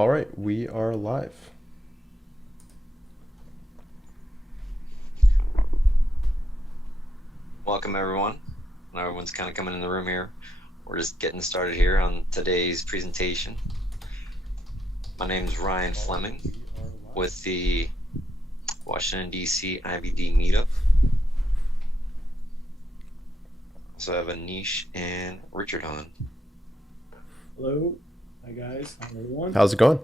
All right, we are live. Welcome everyone. Everyone's kind of coming in the room here. We're just getting started here on today's presentation. My name is Ryan Fleming with the Washington, D.C. IBD Meetup. Also have Anish and Richard on. Hello. Hi guys. Hi everyone. How's it going?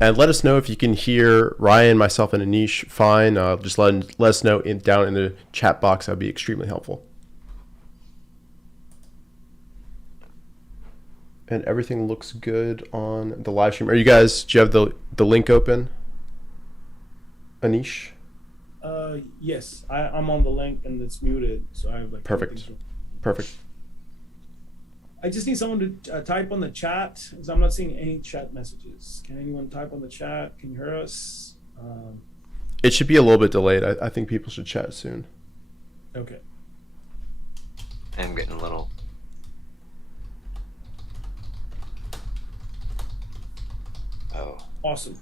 And let us know if you can hear Ryan, myself, and Anish fine. Just let us know down in the chat box. That would be extremely helpful. And everything looks good on the live stream. Do you have the link open, Anish? Yes, I'm on the link and it's muted, so I have like Perfect. I just need someone to type on the chat because I'm not seeing any chat messages. Can anyone type on the chat? Can you hear us? It should be a little bit delayed. I think people should chat soon. Okay. I'm getting a little. Oh. Awesome.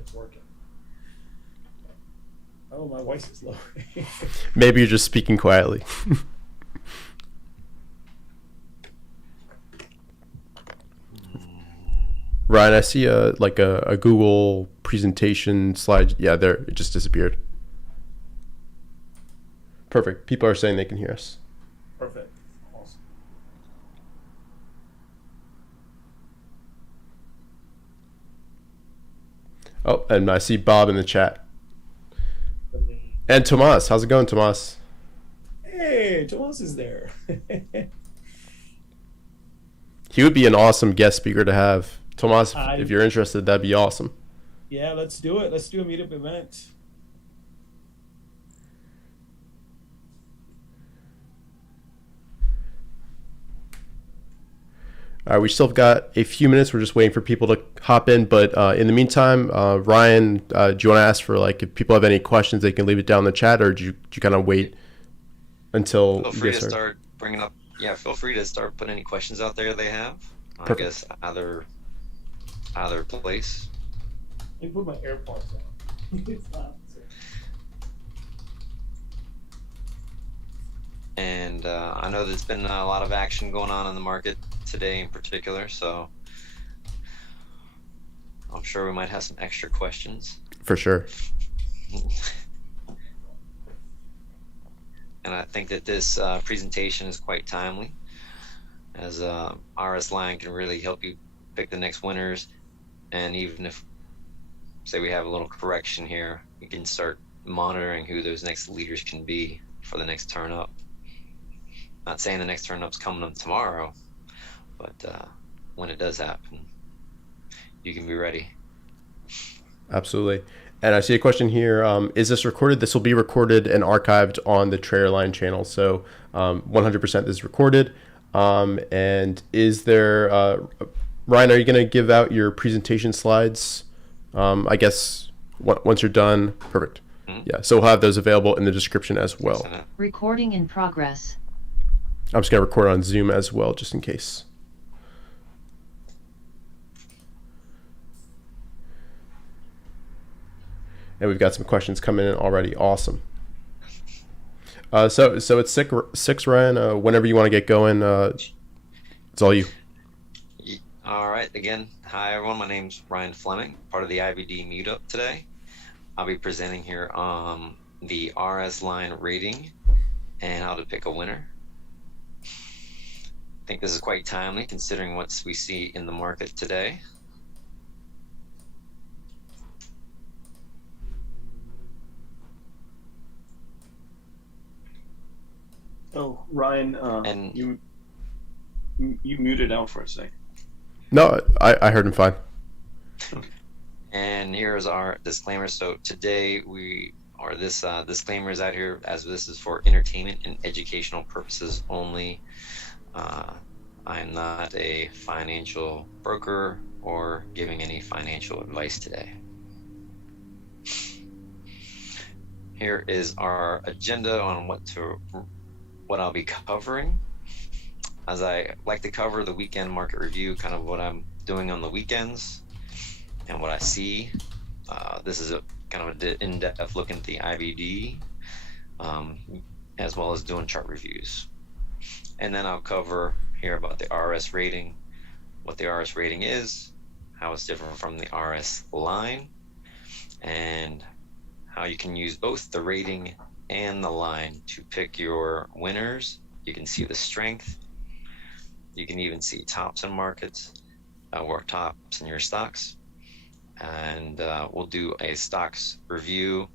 It's working. Oh, my voice is low. Maybe you're just speaking quietly. Ryan, I see a Google presentation slide. Yeah, there, it just disappeared. Perfect. People are saying they can hear us. Perfect. Awesome. Oh, and I see Bob in the chat. And Tomas. How's it going, Tomas? Hey, Tomas is there. He would be an awesome guest speaker to have. Tomas, if you're interested, that'd be awesome. Yeah, let's do it. Let's do a meetup event. All right, we still have got a few minutes. We're just waiting for people to hop in. But in the meantime, Ryan, do you want to ask for if people have any questions, they can leave it down in the chat, or do you kind of wait until Feel free to start bringing up. Yeah, feel free to start putting any questions out there they have. Perfect. I guess either place. Let me put my AirPods on. It's not. And I know there's been a lot of action going on in the market today in particular, so I'm sure we might have some extra questions. For sure. And I think that this presentation is quite timely, as RS Line can really help you pick the next winners. And even if, say, we have a little correction here, you can start monitoring who those next leaders can be for the next turn up. Not saying the next turn up's coming up tomorrow, but when it does happen, you can be ready. Absolutely. And I see a question here. Is this recorded? This will be recorded and archived on the Traderlion channel. So 100% this is recorded. And is there, Ryan, are you going to give out your presentation slides? I guess once you're done. Perfect. Mm-hmm. Yeah. So we'll have those available in the description as well. Recording in progress. I'm just going to record on Zoom as well, just in case. And we've got some questions coming in already. Awesome. So it's six, Ryan. Whenever you want to get going, it's all you. All right. Again, hi everyone. My name's Ryan Fleming, part of the IBD Meetup today. I'll be presenting here on the RS Line rating and how to pick a winner. I think this is quite timely considering what we see in the market today. Oh, Ryan, and you muted out for a second. No, I heard him fine. Okay. And here's our disclaimer. So today this disclaimer is out here as this is for entertainment and educational purposes only. I am not a financial broker or giving any financial advice today. Here is our agenda on what I'll be covering. as I like to cover the weekend market review, kind of what I'm doing on the weekends and what I see. This is a kind of an in-depth look into the IBD, as well as doing chart reviews. And then I'll cover here about the RS rating, what the RS rating is, how it's different from the RS line, and how you can use both the rating and the line to pick your winners. You can see the strength. You can even see tops in markets, or tops in your stocks. And we'll do a stocks review.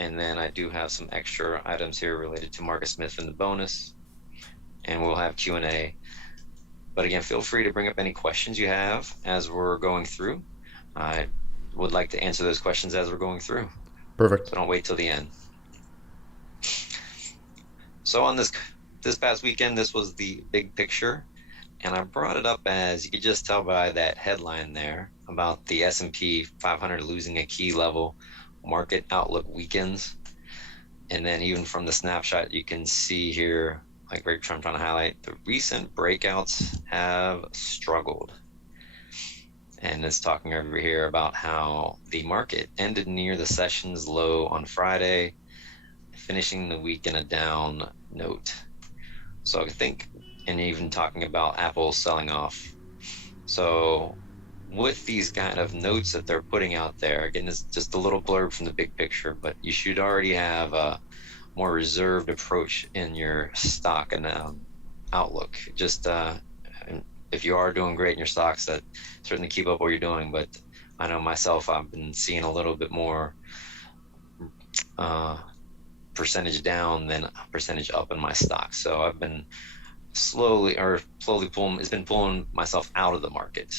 And then I do have some extra items here related to Marcus Smith and the bonus. And we'll have Q&A. But again, feel free to bring up any questions you have as we're going through. I would like to answer those questions as we're going through. Perfect. So don't wait till the end. So on this past weekend, this was the big picture. And I brought it up as you could just tell by that headline there about the S&P 500 losing a key level, market outlook weakens. And then even from the snapshot, you can see here, like right I'm trying to highlight, the recent breakouts have struggled. And it's talking over here about how the market ended near the session's low on Friday, finishing the week in a down note. So I think, and even talking about Apple selling off. So with these kind of notes that they're putting out there, again, it's just a little blurb from the big picture, but you should already have a more reserved approach in your stock and outlook. Just if you are doing great in your stocks, that certainly keep up what you're doing. But I know myself, I've been seeing a little bit more percentage down than percentage up in my stocks. So I've been slowly pulling myself out of the market.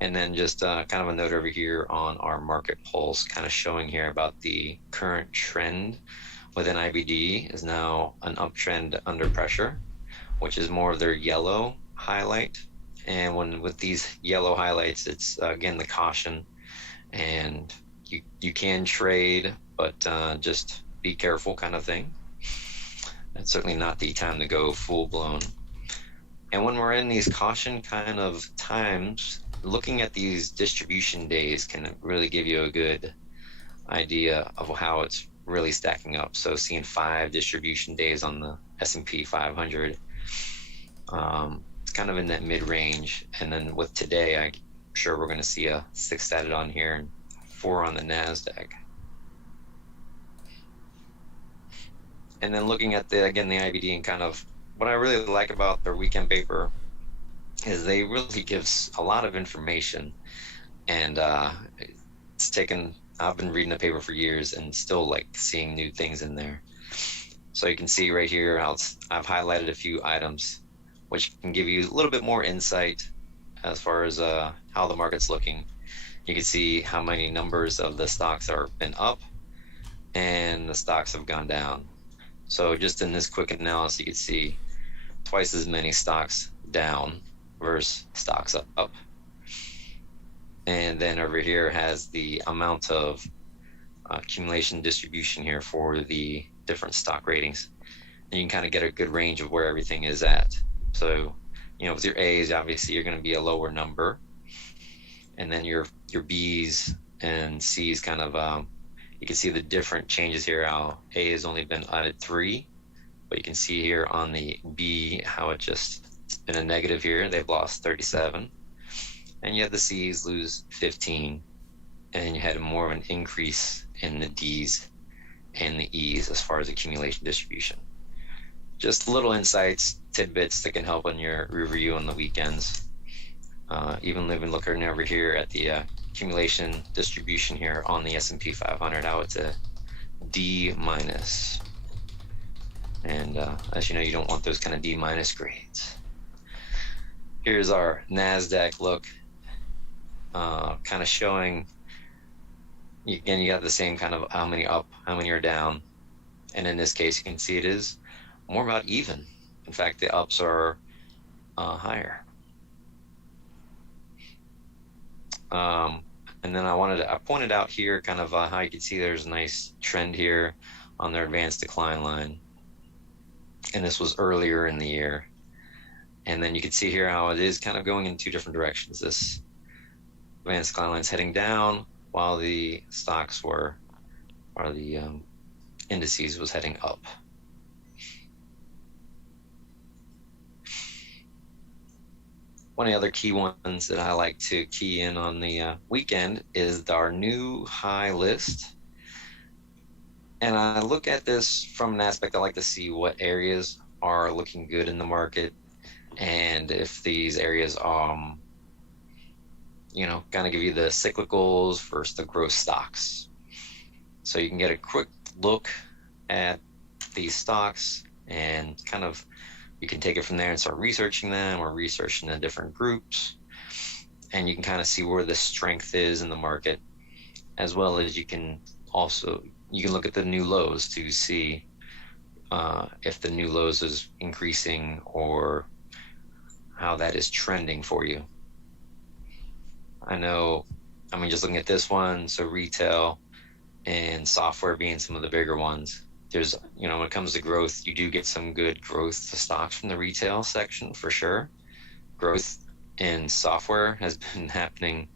And then just kind of a note over here on our market pulse, kind of showing here about the current trend within IBD is now an uptrend under pressure, which is more of their yellow highlight. And when with these yellow highlights, it's again the caution, and you can trade, but just be careful kind of thing. It's certainly not the time to go full blown. And when we're in these caution kind of times, looking at these distribution days can really give you a good idea of how it's really stacking up. So seeing 5 distribution days on the S&P 500, it's kind of in that mid-range. And then with today, I'm sure we're going to see a 6 added on here and 4 on the NASDAQ. And then looking at the IBD, and kind of what I really like about their weekend paper is they really gives a lot of information, and it's taken, I've been reading the paper for years and still like seeing new things in there. So you can see right here how I've highlighted a few items which can give you a little bit more insight as far as how the market's looking. You can see how many numbers of the stocks are been up and the stocks have gone down. So just in this quick analysis, you can see twice as many stocks down versus stocks up. And then over here has the amount of accumulation distribution here for the different stock ratings. And you can kind of get a good range of where everything is at. So, you know, with your A's, obviously you're going to be a lower number. And then your B's and C's kind of, you can see the different changes here, how A has only been added 3. But you can see here on the B how it's been a negative here. They've lost 37. And yet the C's lose 15. And you had more of an increase in the D's and the E's as far as accumulation distribution. Just little insights, tidbits that can help on your review on the weekends. Even looking over here at the accumulation distribution here on the S&P 500, how it's a D-. And as you know, you don't want those kind of D- grades. Here's our NASDAQ look, kind of showing, again, you got the same kind of how many up, how many are down. And in this case, you can see it is more about even. In fact, the ups are higher. And then I pointed out here kind of how you can see there's a nice trend here on their advanced decline line. and this was earlier in the year. And then you can see here how it is kind of going in two different directions. This advanced decline line is heading down while the stocks were, or the indices was heading up. One of the other key ones that I like to key in on the weekend is our new high list. And I look at this from an aspect, I like to see what areas are looking good in the market, and if these areas you know, kind of give you the cyclicals versus the growth stocks. So you can get a quick look at these stocks and kind of, you can take it from there and start researching them or researching the different groups. And you can kind of see where the strength is in the market, as well as you can also, you can look at the new lows to see if the new lows is increasing or how that is trending for you. I know, I mean, just looking at this one, so retail and software being some of the bigger ones. There's, you know, when it comes to growth, you do get some good growth stocks from the retail section for sure. Growth in software has been happening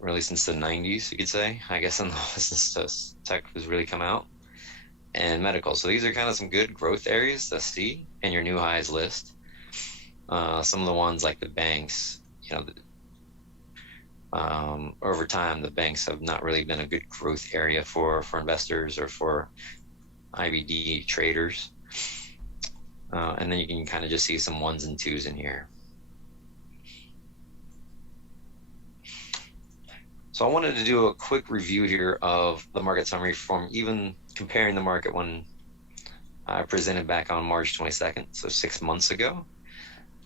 really since the 90s, you could say, I guess, since tech has really come out. And medical. So these are kind of some good growth areas to see in your new highs list. Some of the ones like the banks, you know, over time, the banks have not really been a good growth area for investors or for IBD traders. And then you can kind of just see some ones and twos in here. So I wanted to do a quick review here of the market summary from even comparing the market when I presented back on March 22nd, so 6 months ago,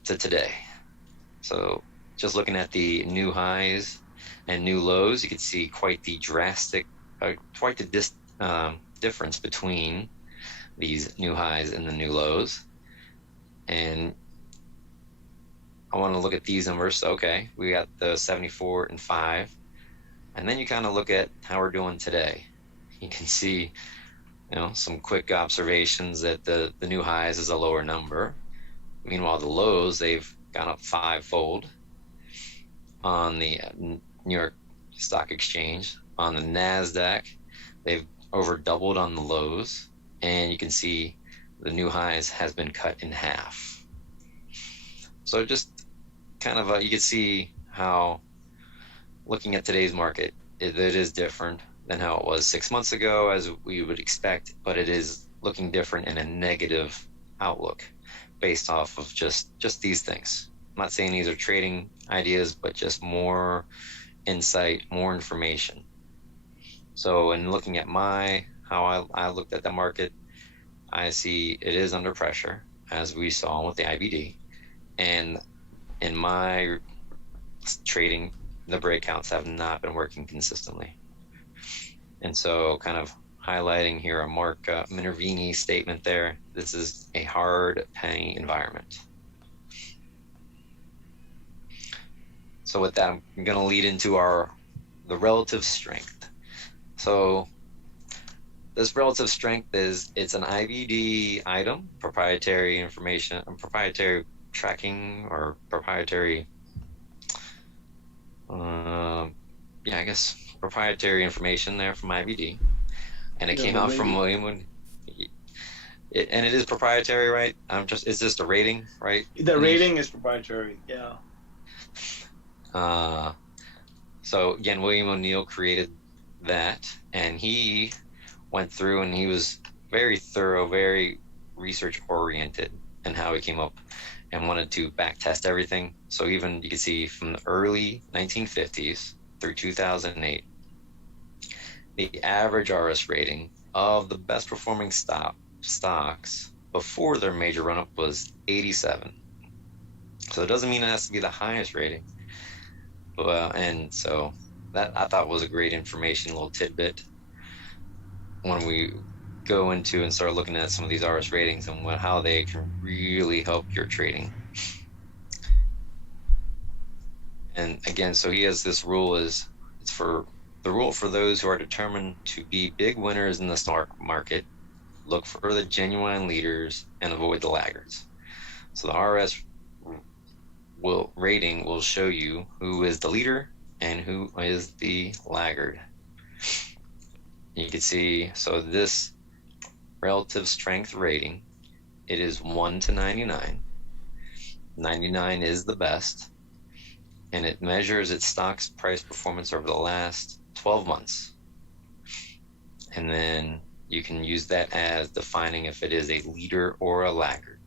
to today. So just looking at the new highs and new lows, you can see quite the drastic, quite the difference between these new highs and the new lows. And I want to look at these numbers. So, okay, we got the 74 and 5. And then you kind of look at how we're doing today. You can see, you know, some quick observations that the new highs is a lower number. Meanwhile, the lows, they've gone up 5-fold on the New York Stock Exchange. On the NASDAQ, they've over doubled on the lows. And you can see the new highs has been cut in half. So just kind of, you can see how, looking at today's market, it is different than how it was 6 months ago, as we would expect, but it is looking different in a negative outlook based off of just these things. I'm not saying these are trading ideas, but just more insight, more information. So in looking at how I looked at the market, I see it is under pressure, as we saw with the IBD. And in my trading, the breakouts have not been working consistently. And so kind of highlighting here a Mark Minervini statement there, this is a hard paying environment. So with that, I'm going to lead into the relative strength. So this relative strength it's an IBD item, proprietary information, proprietary tracking, or proprietary, I guess proprietary information there from IBD, and it came out from William. And it is proprietary, right? It's just a rating, right? The rating is proprietary, yeah. So again, William O'Neill created that, and he went through and he was very thorough, very research oriented in how he came up and wanted to back test everything. So even you can see from the early 1950s through 2008, the average RS rating of the best performing stocks before their major run up was 87. So it doesn't mean it has to be the highest rating. And so that I thought was a great information, little tidbit when we go into and start looking at some of these RS ratings and how they can really help your trading. And again, so he has this rule it's for those who are determined to be big winners in the stock market. look for the genuine leaders and avoid the laggards. So the RS rating will show you who is the leader and who is the laggard. You can see, so this relative strength rating, it is 1 to 99. 99 is the best, and it measures its stock's price performance over the last 12 months. And then you can use that as defining if it is a leader or a laggard,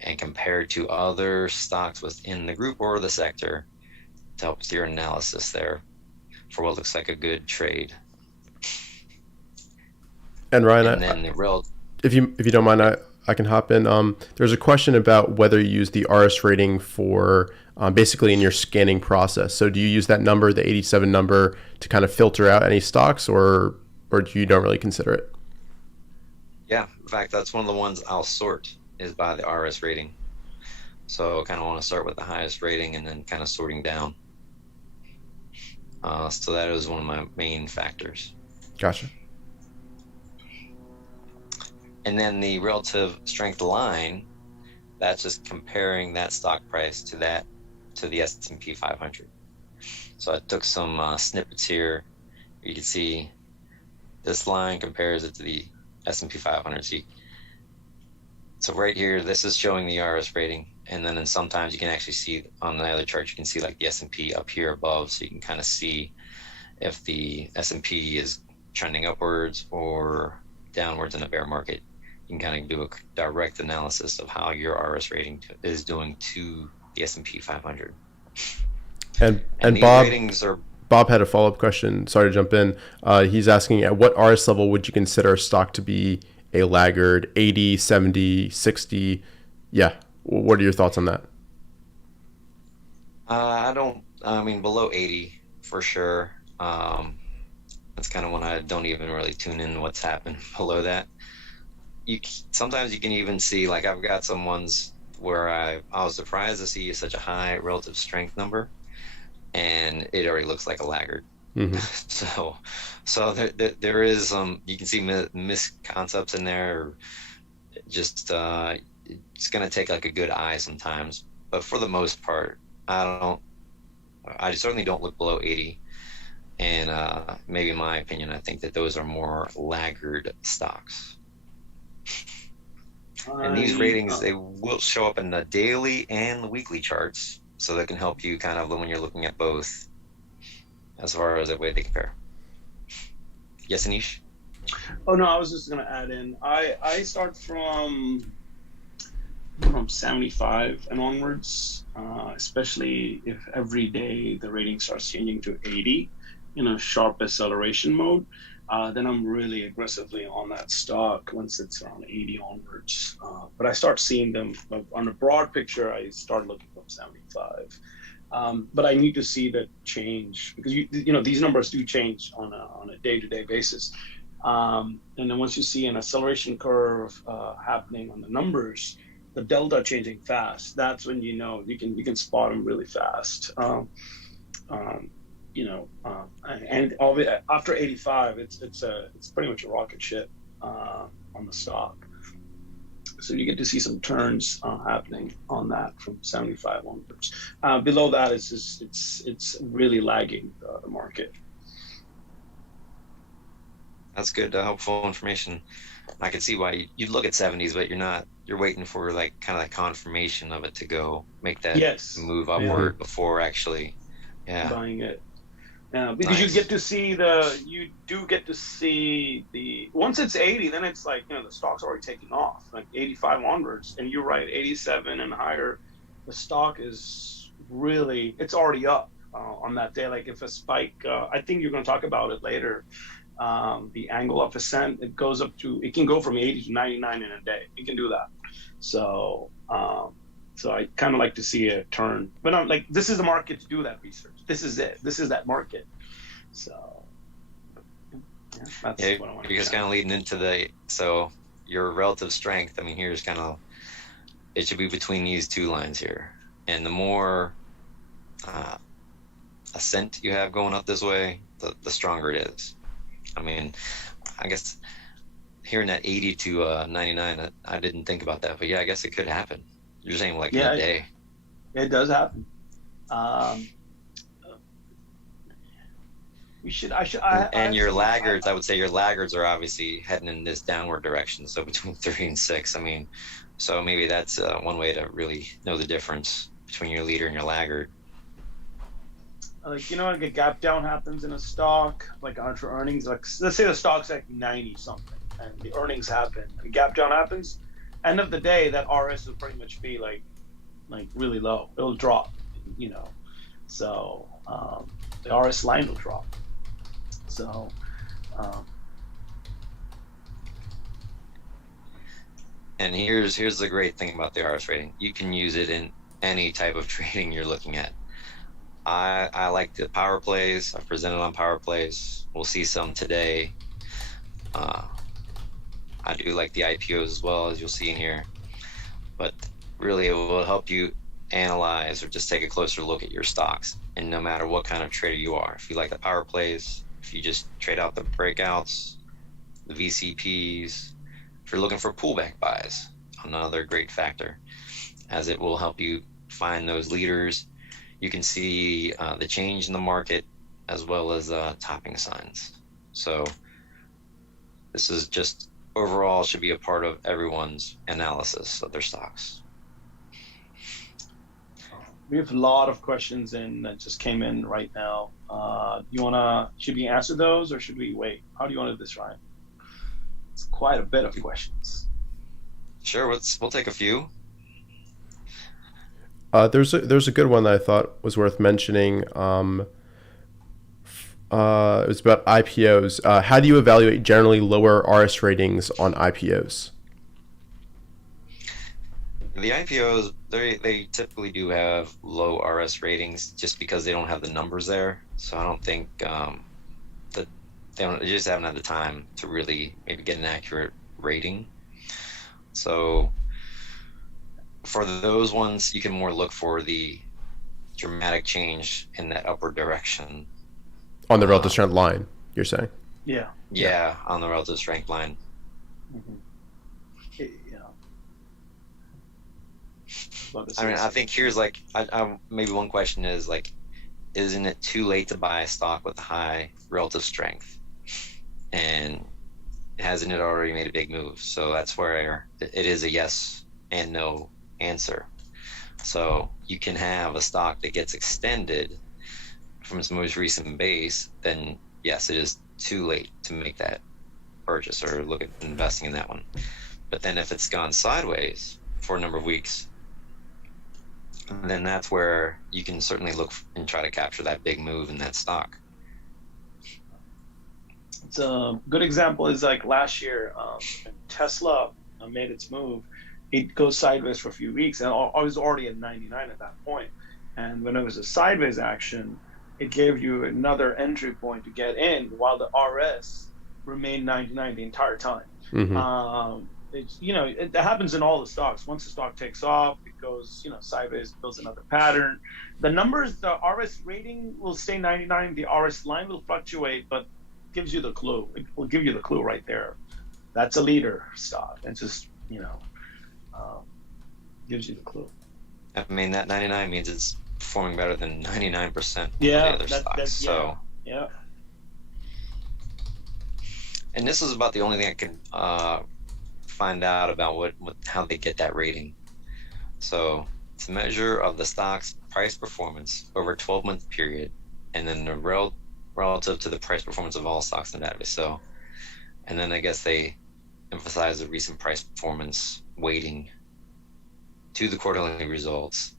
and compare it to other stocks within the group or the sector to help with your analysis there for what looks like a good trade. And Ryan, And then the real, if you don't mind, I can hop in. There's a question about whether you use the RS rating for basically in your scanning process. So do you use that number, the 87 number, to kind of filter out any stocks, or you don't really consider it? yeah, in fact, that's one of the ones I'll sort is by the RS rating. So I kind of want to start with the highest rating and then kind of sorting down. So that is one of my main factors. Gotcha. And then the relative strength line, that's just comparing that stock price to the S&P 500. So I took some snippets here. You can see this line compares it to the S&P 500. So right here, this is showing the RS rating. And then sometimes you can actually see on the other chart, you can see like the S&P up here above. So you can kind of see if the S&P is trending upwards or downwards in a bear market. You can kind of do a direct analysis of how your RS rating is doing to the S&P 500. And these Bob, ratings are, Bob had a follow-up question. Sorry to jump in. He's asking, at what RS level would you consider a stock to be a laggard? 80, 70, 60? Yeah. What are your thoughts on that? below 80 for sure. That's kind of when I don't even really tune in what's happened below that. Sometimes you can even see, like I've got some ones where I was surprised to see such a high relative strength number, and it already looks like a laggard. Mm-hmm. So there is you can see misconcepts in there. Just it's gonna take like a good eye sometimes, but for the most part, I certainly don't look below 80. And maybe in my opinion, I think that those are more laggard stocks. And these ratings, they will show up in the daily and the weekly charts, so that can help you kind of when you're looking at both as far as the way they compare. Yes, Anish? Oh no, I was just gonna add in. I start from 75 and onwards, especially if every day the rating starts changing to 80 in a sharp acceleration mode. Then I'm really aggressively on that stock once it's around 80 onwards. But I start seeing them on a broad picture. I start looking from 75. But I need to see the change because these numbers do change on a day-to-day basis. And then once you see an acceleration curve happening on the numbers, the delta changing fast, that's when you can spot them really fast. And after 85, it's pretty much a rocket ship on the stock. So you get to see some turns happening on that from 75 onwards. Below that, it's really lagging the market. That's good, helpful information. I can see why you'd look at 70s, but you're waiting for like kind of the confirmation of it to go make that move upward before actually buying it. Because you do get to see the once it's 80, then it's like the stock's already taking off, like 85 onwards, and you're right, 87 and higher, the stock is really it's already up on that day. Like if a spike, I think you're going to talk about it later. The angle of ascent, it can go from 80 to 99 in a day. It can do that. So I kind of like to see a turn, but I'm like, this is the market to do that research. This is it. This is that market. So that's what I want. You're just kind of leading into so your relative strength. I mean, here's kind of, it should be between these two lines here, and the more ascent you have going up this way, the stronger it is. I mean, I guess hearing that 80 to 99, I didn't think about that, but yeah, I guess it could happen. You're saying like in Yeah, a day. it does happen. And your laggards, I would say your laggards are obviously heading in this downward direction. So between 3 and 6, I mean, so maybe that's one way to really know the difference between your leader and your laggard. Like, you know, like a gap down happens in a stock, like after earnings, like let's say the stock's like 90 something and the earnings happen, a gap down happens, end of the day, that RS will pretty much be like really low. It'll drop, you know. So the RS line will drop. So and here's the great thing about the RS rating. You can use it in any type of trading you're looking at. I like the power plays. I've presented on power plays. We'll see some today. I do like the IPOs as well, as you'll see in here. But really, it will help you analyze or just take a closer look at your stocks. And no matter what kind of trader you are, if you like the power plays, if you just trade out the breakouts, the VCPs, if you're looking for pullback buys, another great factor, as it will help you find those leaders. You can see the change in the market as well as topping signs. So this is just overall should be a part of everyone's analysis of their stocks. we have a lot of questions in that just came in right now. Should we answer those or should we wait? How do you want to do this, Ryan? It's quite a bit of questions. Sure, we'll take a few. There's a good one that I thought was worth mentioning. It was about IPOs. How do you evaluate generally lower RS ratings on IPOs? The IPOs, they typically do have low RS ratings just because they don't have the numbers there. So I don't think that they just haven't had the time to really maybe get an accurate rating. So for those ones, you can more look for the dramatic change in that upward direction. On the relative strength line, you're saying? Yeah, on the relative strength line. Mm-hmm. I mean, I think here's like, maybe one question is like, isn't it too late to buy a stock with high relative strength? And hasn't it already made a big move? So that's where it is a yes and no answer. So you can have a stock that gets extended from its most recent base, then yes, it is too late to make that purchase or look at investing in that one. But then if it's gone sideways for a number of weeks, then that's where you can certainly look and try to capture that big move in that stock. It's a good example is like last year, when Tesla made its move. It goes sideways for a few weeks, and I was already at 99 at that point. And when it was a sideways action, it gave you another entry point to get in while the RS remained 99 the entire time. Mm-hmm. It happens in all the stocks. Once the stock takes off, it goes sideways, builds another pattern. The numbers, the RS rating will stay 99. The RS line will fluctuate, but gives you the clue. It will give you the clue right there. That's a leader stock. It's just gives you the clue. I mean, that 99 means it's performing better than 99% of the other stocks. Yeah. And this is about the only thing I can find out about how they get that rating. So it's a measure of the stock's price performance over a 12-month period, and then the relative to the price performance of all stocks in the database. So, and then I guess they emphasize the recent price performance weighting to the quarterly results,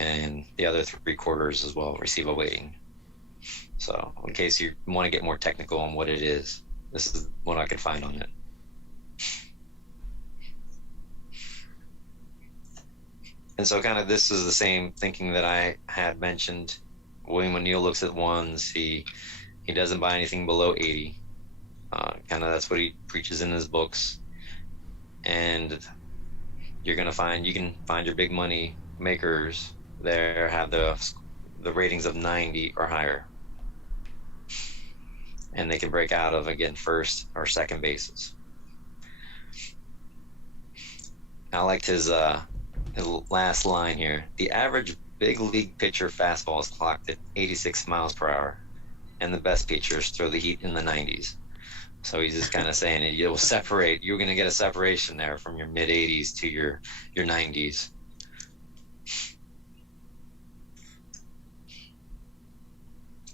and the other 3 quarters as well receive a weighting. So in case you want to get more technical on what it is, this is what I could find on it. And so kind of this is the same thinking that I had mentioned. William O'Neill looks at ones, he doesn't buy anything below 80. Kind of that's what he preaches in his books. And you can find your big money makers there have the ratings of 90 or higher. And they can break out of, again, first or second bases. I liked his last line here. The average big league pitcher fastball is clocked at 86 miles per hour, and the best pitchers throw the heat in the 90s. So he's just kind of saying it will separate. You're going to get a separation there from your mid 80s to your 90s.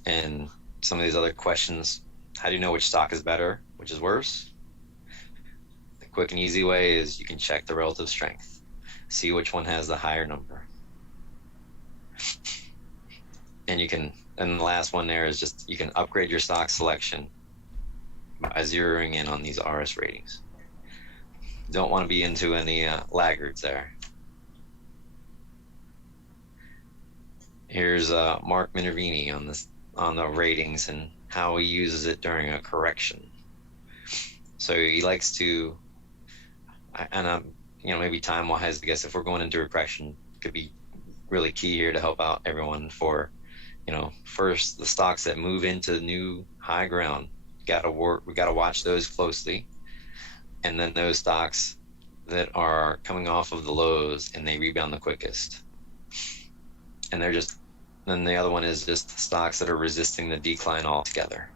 And some of these other questions, how do you know which stock is better, which is worse? The quick and easy way is you can check the relative strength, see which one has the higher number. And and the last one there is just, you can upgrade your stock selection by zeroing in on these RS ratings. Don't want to be into any laggards there. Here's Mark Minervini on the ratings and how he uses it during a correction. So he likes to, and maybe time-wise, I guess if we're going into a correction, could be really key here to help out everyone for, first the stocks that move into new high ground. We got to watch those closely, and then those stocks that are coming off of the lows and they rebound the quickest. And then the other one is just stocks that are resisting the decline altogether.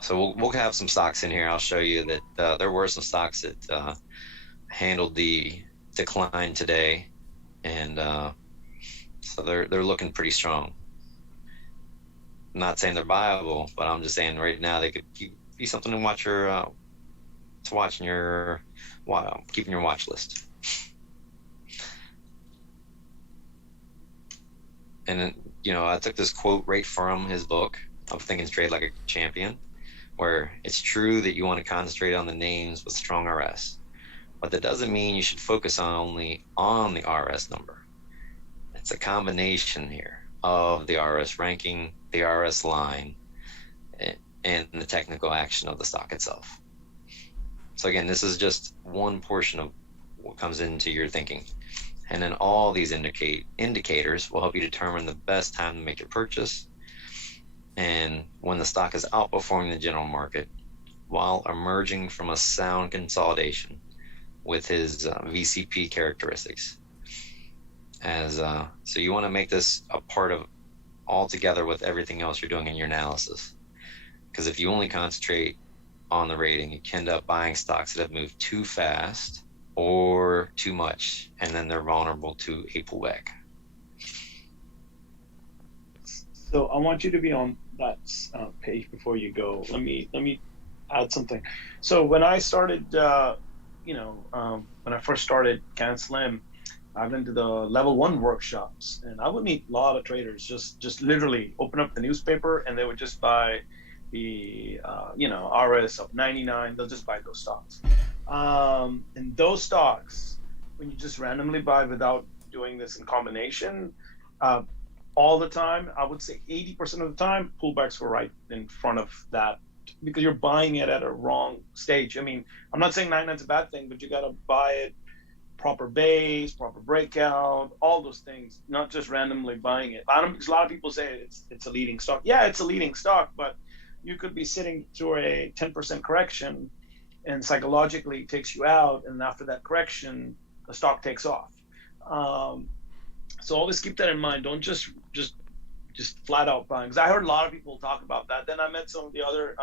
So we'll have some stocks in here. I'll show you that there were some stocks that handled the decline today, and so they're looking pretty strong. I'm not saying they're viable, but I'm just saying right now they could be something to watch keeping your watch list. And then, I took this quote right from his book, of Think and Trade Like a Champion, where it's true that you want to concentrate on the names with strong RS, but that doesn't mean you should focus only on the RS number. It's a combination here of the RS ranking, the RS line, and the technical action of the stock itself. So again, this is just one portion of what comes into your thinking. And then all these indicators will help you determine the best time to make your purchase, and when the stock is outperforming the general market while emerging from a sound consolidation with his VCP characteristics. So you want to make this a part of all together with everything else you're doing in your analysis. Because if you only concentrate on the rating, you can end up buying stocks that have moved too fast or too much, and then they're vulnerable to a pullback. So I want you to be on that page before you go. Let me add something. So when I started, when I first started Can Slim, I went to the level 1 workshops, and I would meet a lot of traders. Just literally open up the newspaper, and they would just buy the RS of 99. They'll just buy those stocks. And those stocks, when you just randomly buy without doing this in combination, all the time, I would say 80% of the time, pullbacks were right in front of that, because you're buying it at a wrong stage. I mean, I'm not saying 99's a bad thing, but you got to buy it proper base, proper breakout, all those things, not just randomly buying it. Because a lot of people say it's a leading stock. Yeah, it's a leading stock, but you could be sitting through a 10% correction, and psychologically it takes you out, and after that correction, the stock takes off. So always keep that in mind. Don't just flat out buying. Because I heard a lot of people talk about that. Then I met some of the other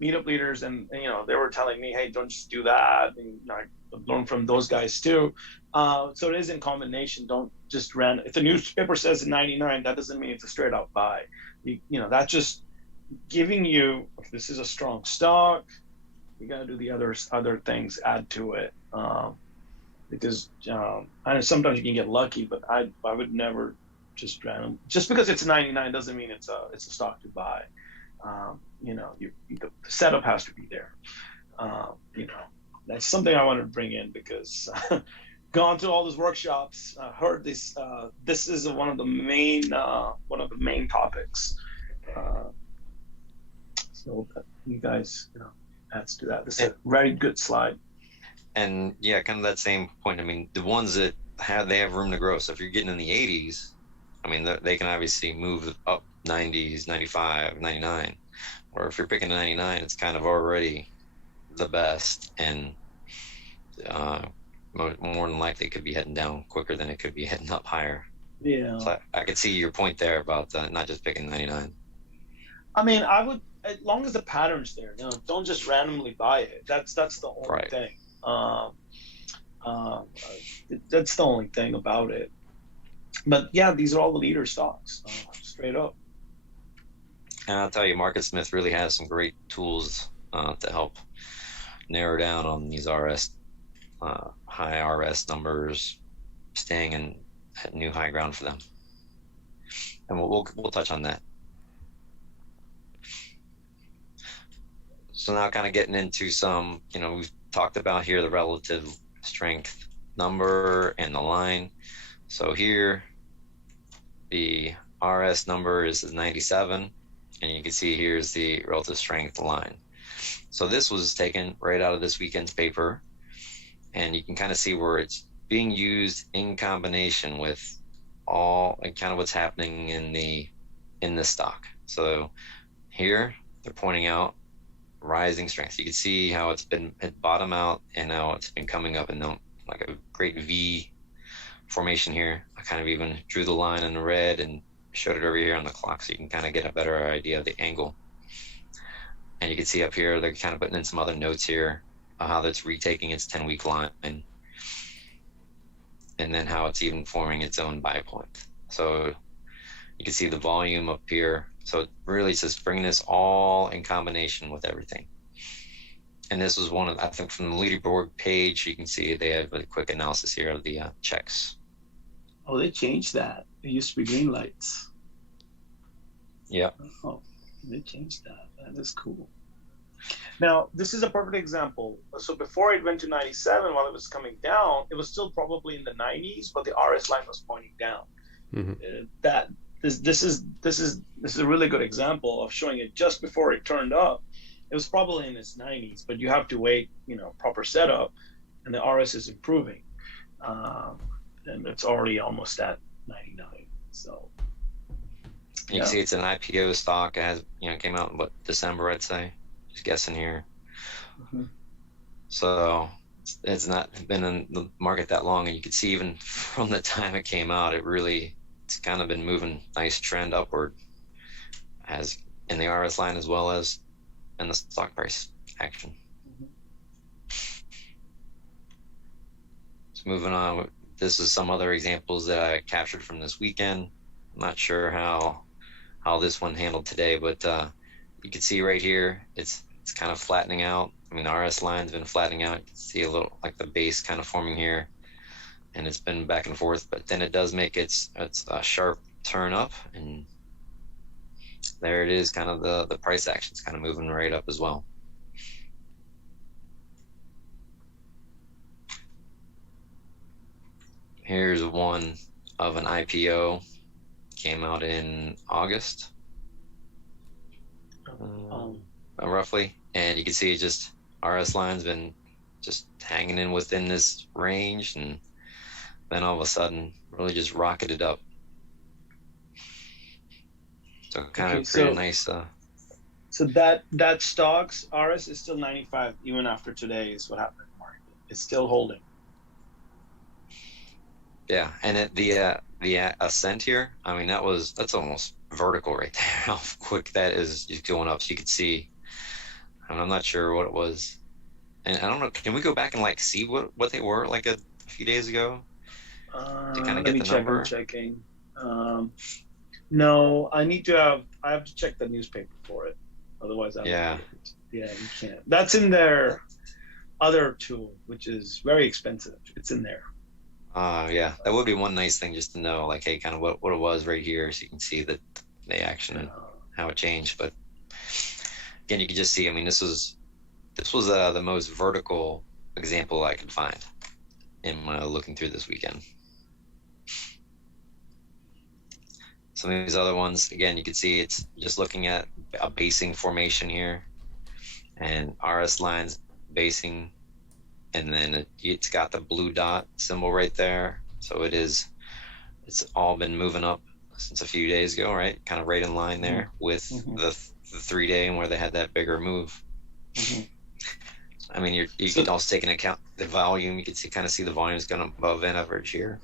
meetup leaders, and they were telling me, hey, don't just do that. And I learned from those guys too. So it is in combination. Don't just if the newspaper says 99, that doesn't mean it's a straight out buy. That's just giving you, if this is a strong stock, you got to do the other things, add to it. Because I know sometimes you can get lucky, but I would never just random. Just because it's 99 doesn't mean it's a stock to buy. The setup has to be there. That's something I wanted to bring in, because gone to all those workshops, heard this. This is one of the main topics. So you guys, adds to that. This is a very good slide. And yeah, kind of that same point. I mean, the ones that they have room to grow. So if you're getting in the 80s, I mean, they can obviously move up 90s, 95, 99. Or if you're picking a 99, it's kind of already the best. And more than likely it could be heading down quicker than it could be heading up higher. Yeah. So I could see your point there about not just picking 99. I mean, I would, as long as the pattern's there, don't just randomly buy it. That's the only thing. That's the only thing about it. But yeah, these are all the leader stocks, straight up. And I'll tell you, Market Smith really has some great tools to help narrow down on these high RS numbers, staying at new high ground for them. And we'll touch on that. So now kind of getting into some, we've talked about here the relative strength number and the line. So here, the RS number is 97, and you can see here's the relative strength line. So this was taken right out of this weekend's paper, and you can kind of see where it's being used in combination with all and kind of what's happening in the stock. So here they're pointing out rising strength. You can see how it bottomed out, and now it's been coming up in like a great V formation here. I kind of even drew the line in the red and showed it over here on the clock, so you can kind of get a better idea of the angle. And you can see up here they're kind of putting in some other notes here how that's retaking its 10-week line, and then how it's even forming its own buy point. So you can see the volume up here. So it really is just bringing this all in combination with everything. And this was one of, I think, from the leaderboard page, you can see they have a quick analysis here of the checks. Oh, they changed that. It used to be green lights. Yeah. Oh, they changed that. That is cool. Now, this is a perfect example. So before it went to 97, while it was coming down, it was still probably in the 90s, but the RS line was pointing down. Mm-hmm. This is a really good example of showing it just before it turned up. It was probably in its 90s, but you have to wait, proper setup, and the RS is improving, and it's already almost at 99. So you can see it's an IPO stock. It has, came out in December, I'd say. Just guessing here. Mm-hmm. So it's not been in the market that long, and you can see even from the time it came out, it's kind of been moving nice trend upward, as in the RS line as well as in the stock price action. Mm-hmm. So moving on, this is some other examples that I captured from this weekend. I'm not sure how this one handled today, but you can see right here, it's kind of flattening out. I mean, the RS line's been flattening out. You can see a little like the base kind of forming here, and it's been back and forth, but then it does make its a sharp turn up, and there it is. Kind of the price action's kind of moving right up as well. Here's one of an IPO, came out in August, roughly, and you can see it just RS line's been just hanging in within this range, and then all of a sudden really just rocketed up. So kind of create a nice so that stock's RS is still 95 even after today is what happened in the market. It's still holding. Yeah, and the ascent here, I mean, that's almost vertical right there. How quick that is just going up. So you could see, and I'm not sure what it was, and I don't know. Can we go back and see what they were like a few days ago? To kind of get the number. I'm checking. No, I have to check the newspaper for it. Otherwise, you can't. That's in their other tool, which is very expensive. It's in there. Yeah, that would be one nice thing just to know, like, hey, kind of what it was right here, so you can see the action and how it changed. But again, you can just see. I mean, this was the most vertical example I could find in looking through this weekend. Some of these other ones, again, you can see it's just looking at a basing formation here, and RS lines basing, and then it's got the blue dot symbol right there. So it's all been moving up since a few days ago, right? Kind of right in line there with the 3-day and where they had that bigger move. Mm-hmm. I mean, you can also take into account the volume. You can kind of see the volume is going above average here.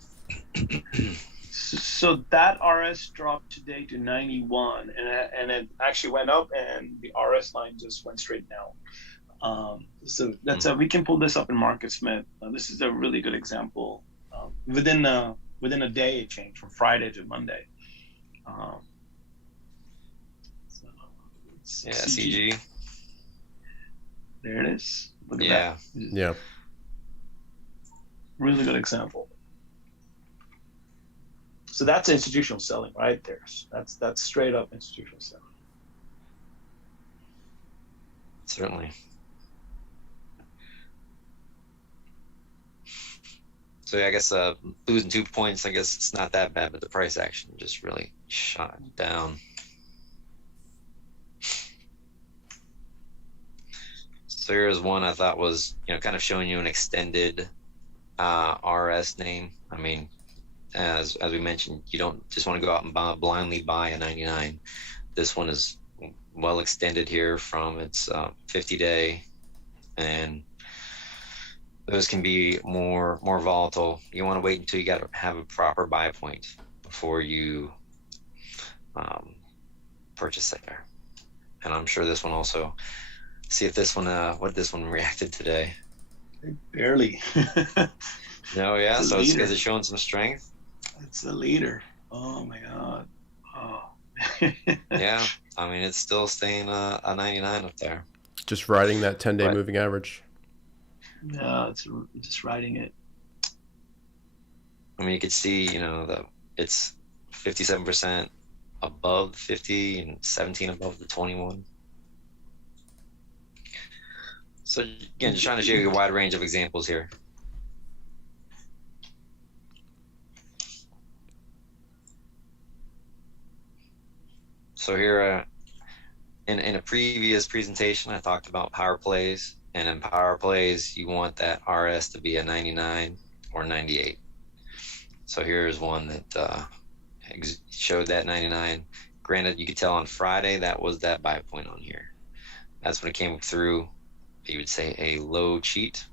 So that RS dropped today to 91, and it actually went up, and the RS line just went straight down. So that's we can pull this up in MarketSmith. This is a really good example. Within a day, it changed from Friday to Monday. Yeah, CG. There it is. Look at Yeah. that. Yeah. Really good example. So that's institutional selling right there. That's straight up institutional selling. Certainly. So yeah, I guess losing 2 points, I guess it's not that bad, but the price action just really shot down. So here's one I thought was, kind of showing you an extended RS name. I mean, as we mentioned, you don't just want to go out and blindly buy a 99. This one is well extended here from its 50-day, and those can be more volatile. You want to wait until you got to have a proper buy point before you purchase it there. And I'm sure this one also. See if this one, what this one reacted today. Barely. No, yeah. So it's because it's showing some strength. It's the leader. Oh my God. Oh. Yeah, I mean it's still staying a 99 up there. Just riding that 10-day moving average. Yeah, it's just riding it. I mean, you could see, it's 57% above the 50 and 17 above the 21. So again, just trying to show you a wide range of examples here. So here, in a previous presentation, I talked about power plays, and in power plays, you want that RS to be a 99 or 98. So here's one that showed that 99. Granted, you could tell on Friday that was that buy point on here. That's when it came through. You would say a low cheat.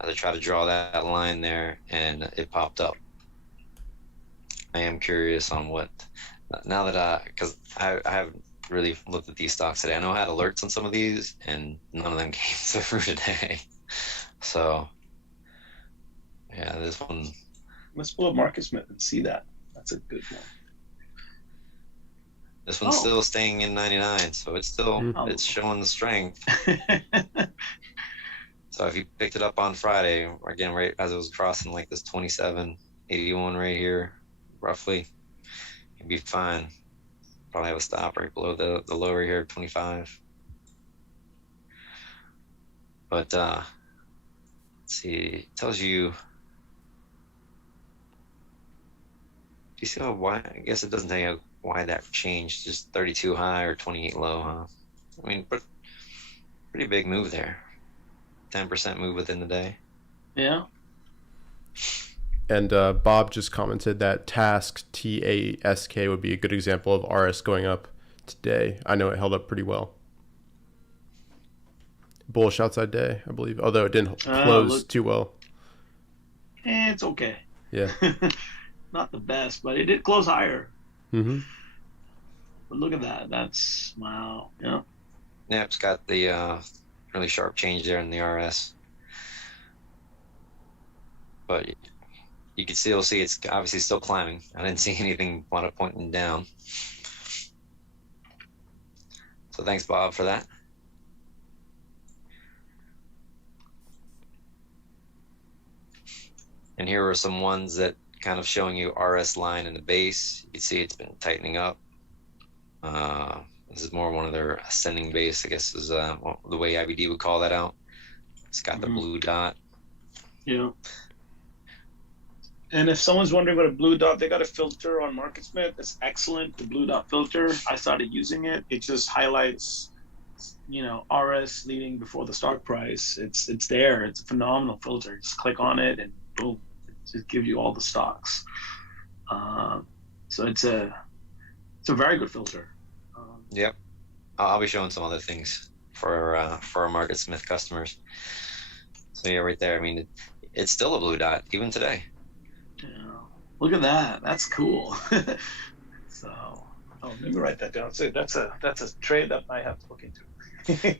I try to draw that line there, and it popped up. I am curious on what, now that because I haven't really looked at these stocks today. I know I had alerts on some of these, and none of them came through today. So, yeah, this one. Let's pull up MarketSmith and see that. That's a good one. This one's still staying in 99, so it's still it's showing the strength. So if you picked it up on Friday, again, right as it was crossing like this 27.81 right here, roughly, you'd be fine. Probably have a stop right below the lower here, 25. But let's see, it tells you. Do you see why? I guess it doesn't tell you why that changed. Just 32 high or 28 low, huh? I mean, pretty big move there. 10% move within the day. Yeah. And Bob just commented that Task, TASK, would be a good example of RS going up today. I know it held up pretty well. Bullish outside day, I believe, although it didn't close too well. It's okay. Yeah. Not the best, but it did close higher. Mm-hmm. But look at that. That's, wow. Yeah. Yeah, it's got the really sharp change there in the RS. But you can still see it's obviously still climbing. I didn't see anything pointing down. So thanks, Bob, for that. And here are some ones that kind of showing you RS line in the base. You can see it's been tightening up. This is more one of their ascending base, I guess, is the way IBD would call that out. It's got the blue dot. Yeah. And if someone's wondering what a blue dot, they got a filter on MarketSmith. It's excellent, the blue dot filter. I started using it. It just highlights, RS leading before the stock price. It's there. It's a phenomenal filter. Just click on it and boom, it just gives you all the stocks. So it's a very good filter. Yep. I'll be showing some other things for our Market Smith customers. So yeah, right there. I mean, it's still a blue dot even today. Yeah. Look at that. That's cool. So, let me write that down. So that's a trade that I have to look into.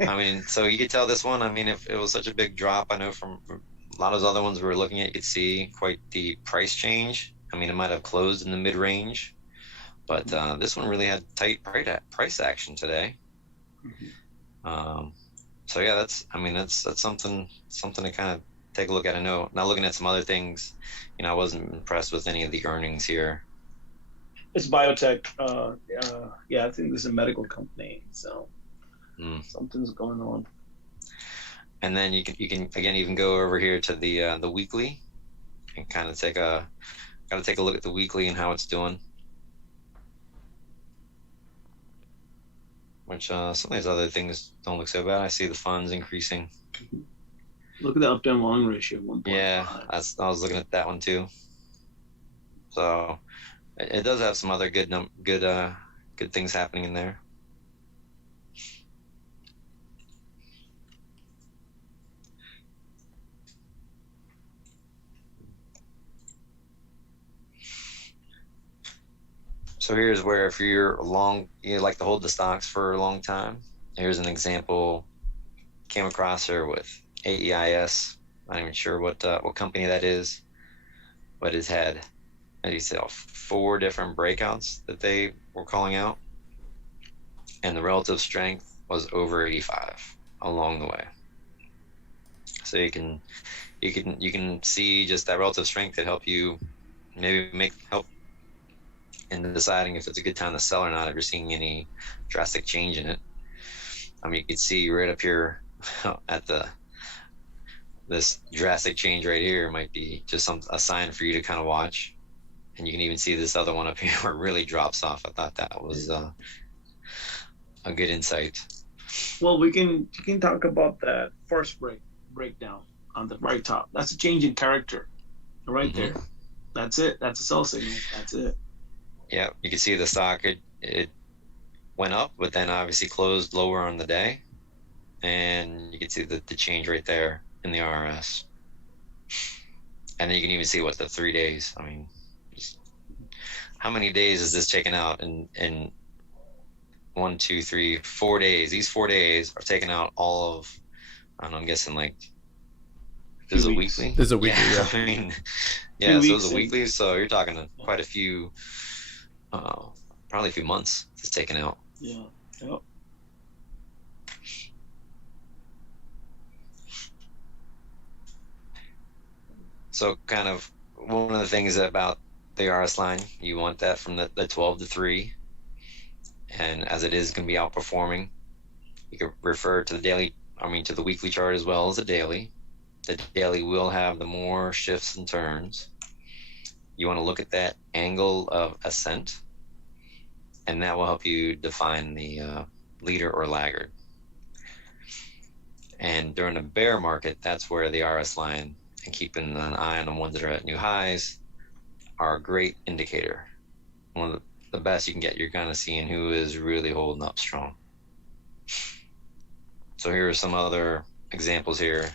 I mean, so you could tell this one. I mean, if it was such a big drop, I know from a lot of those other ones we were looking at, you could see quite the price change. I mean, it might have closed in the mid-range, but this one really had tight price action today. So yeah, that's something to kind of take a look at. I know, now looking at some other things, I wasn't impressed with any of the earnings here. It's biotech. Yeah, I think this is a medical company, so something's going on. And then you can again even go over here to the weekly and kind of take a look at the weekly and how it's doing. Which some of these other things don't look so bad. I see the funds increasing. Look at the up down long ratio, 1.5. Yeah, I was looking at that one too. So it does have some other good things happening in there. So here's where, if you're long, you like to hold the stocks for a long time. Here's an example. Came across her with AEIS. Not even sure what company that is, but it's had, as you said, 4 different breakouts that they were calling out, and the relative strength was over 85 along the way. So you can see just that relative strength that help you maybe help in deciding if it's a good time to sell or not, if you're seeing any drastic change in it. I mean, you can see right up here at this drastic change right here might be just a sign for you to kind of watch. And you can even see this other one up here where it really drops off. I thought that was a good insight. Well, we can talk about that first breakdown on the right top. That's a change in character right there. That's it. That's a sell signal. That's it. Yeah, you can see the stock, it went up, but then obviously closed lower on the day. And you can see the change right there in the RS. And then you can even see the 3 days. I mean, how many days is this taken out in 1, 2, 3, 4 days? These 4 days are taking out all of, I don't know, I'm guessing like, this is a weekly? This is a weekly, yeah. I mean, yeah, so it's a weekly, so you're talking quite a few, probably a few months it's taken out. Yeah. Yep. So kind of one of the things about the RS line, you want that from the 12 to 3. And as it is going to be outperforming, you can refer to to the weekly chart as well as the daily. The daily will have the more shifts and turns. You want to look at that angle of ascent, and that will help you define the leader or laggard. And during a bear market, that's where the RS line and keeping an eye on the ones that are at new highs are a great indicator. One of the best you can get. You're kind of seeing who is really holding up strong. So here are some other examples here.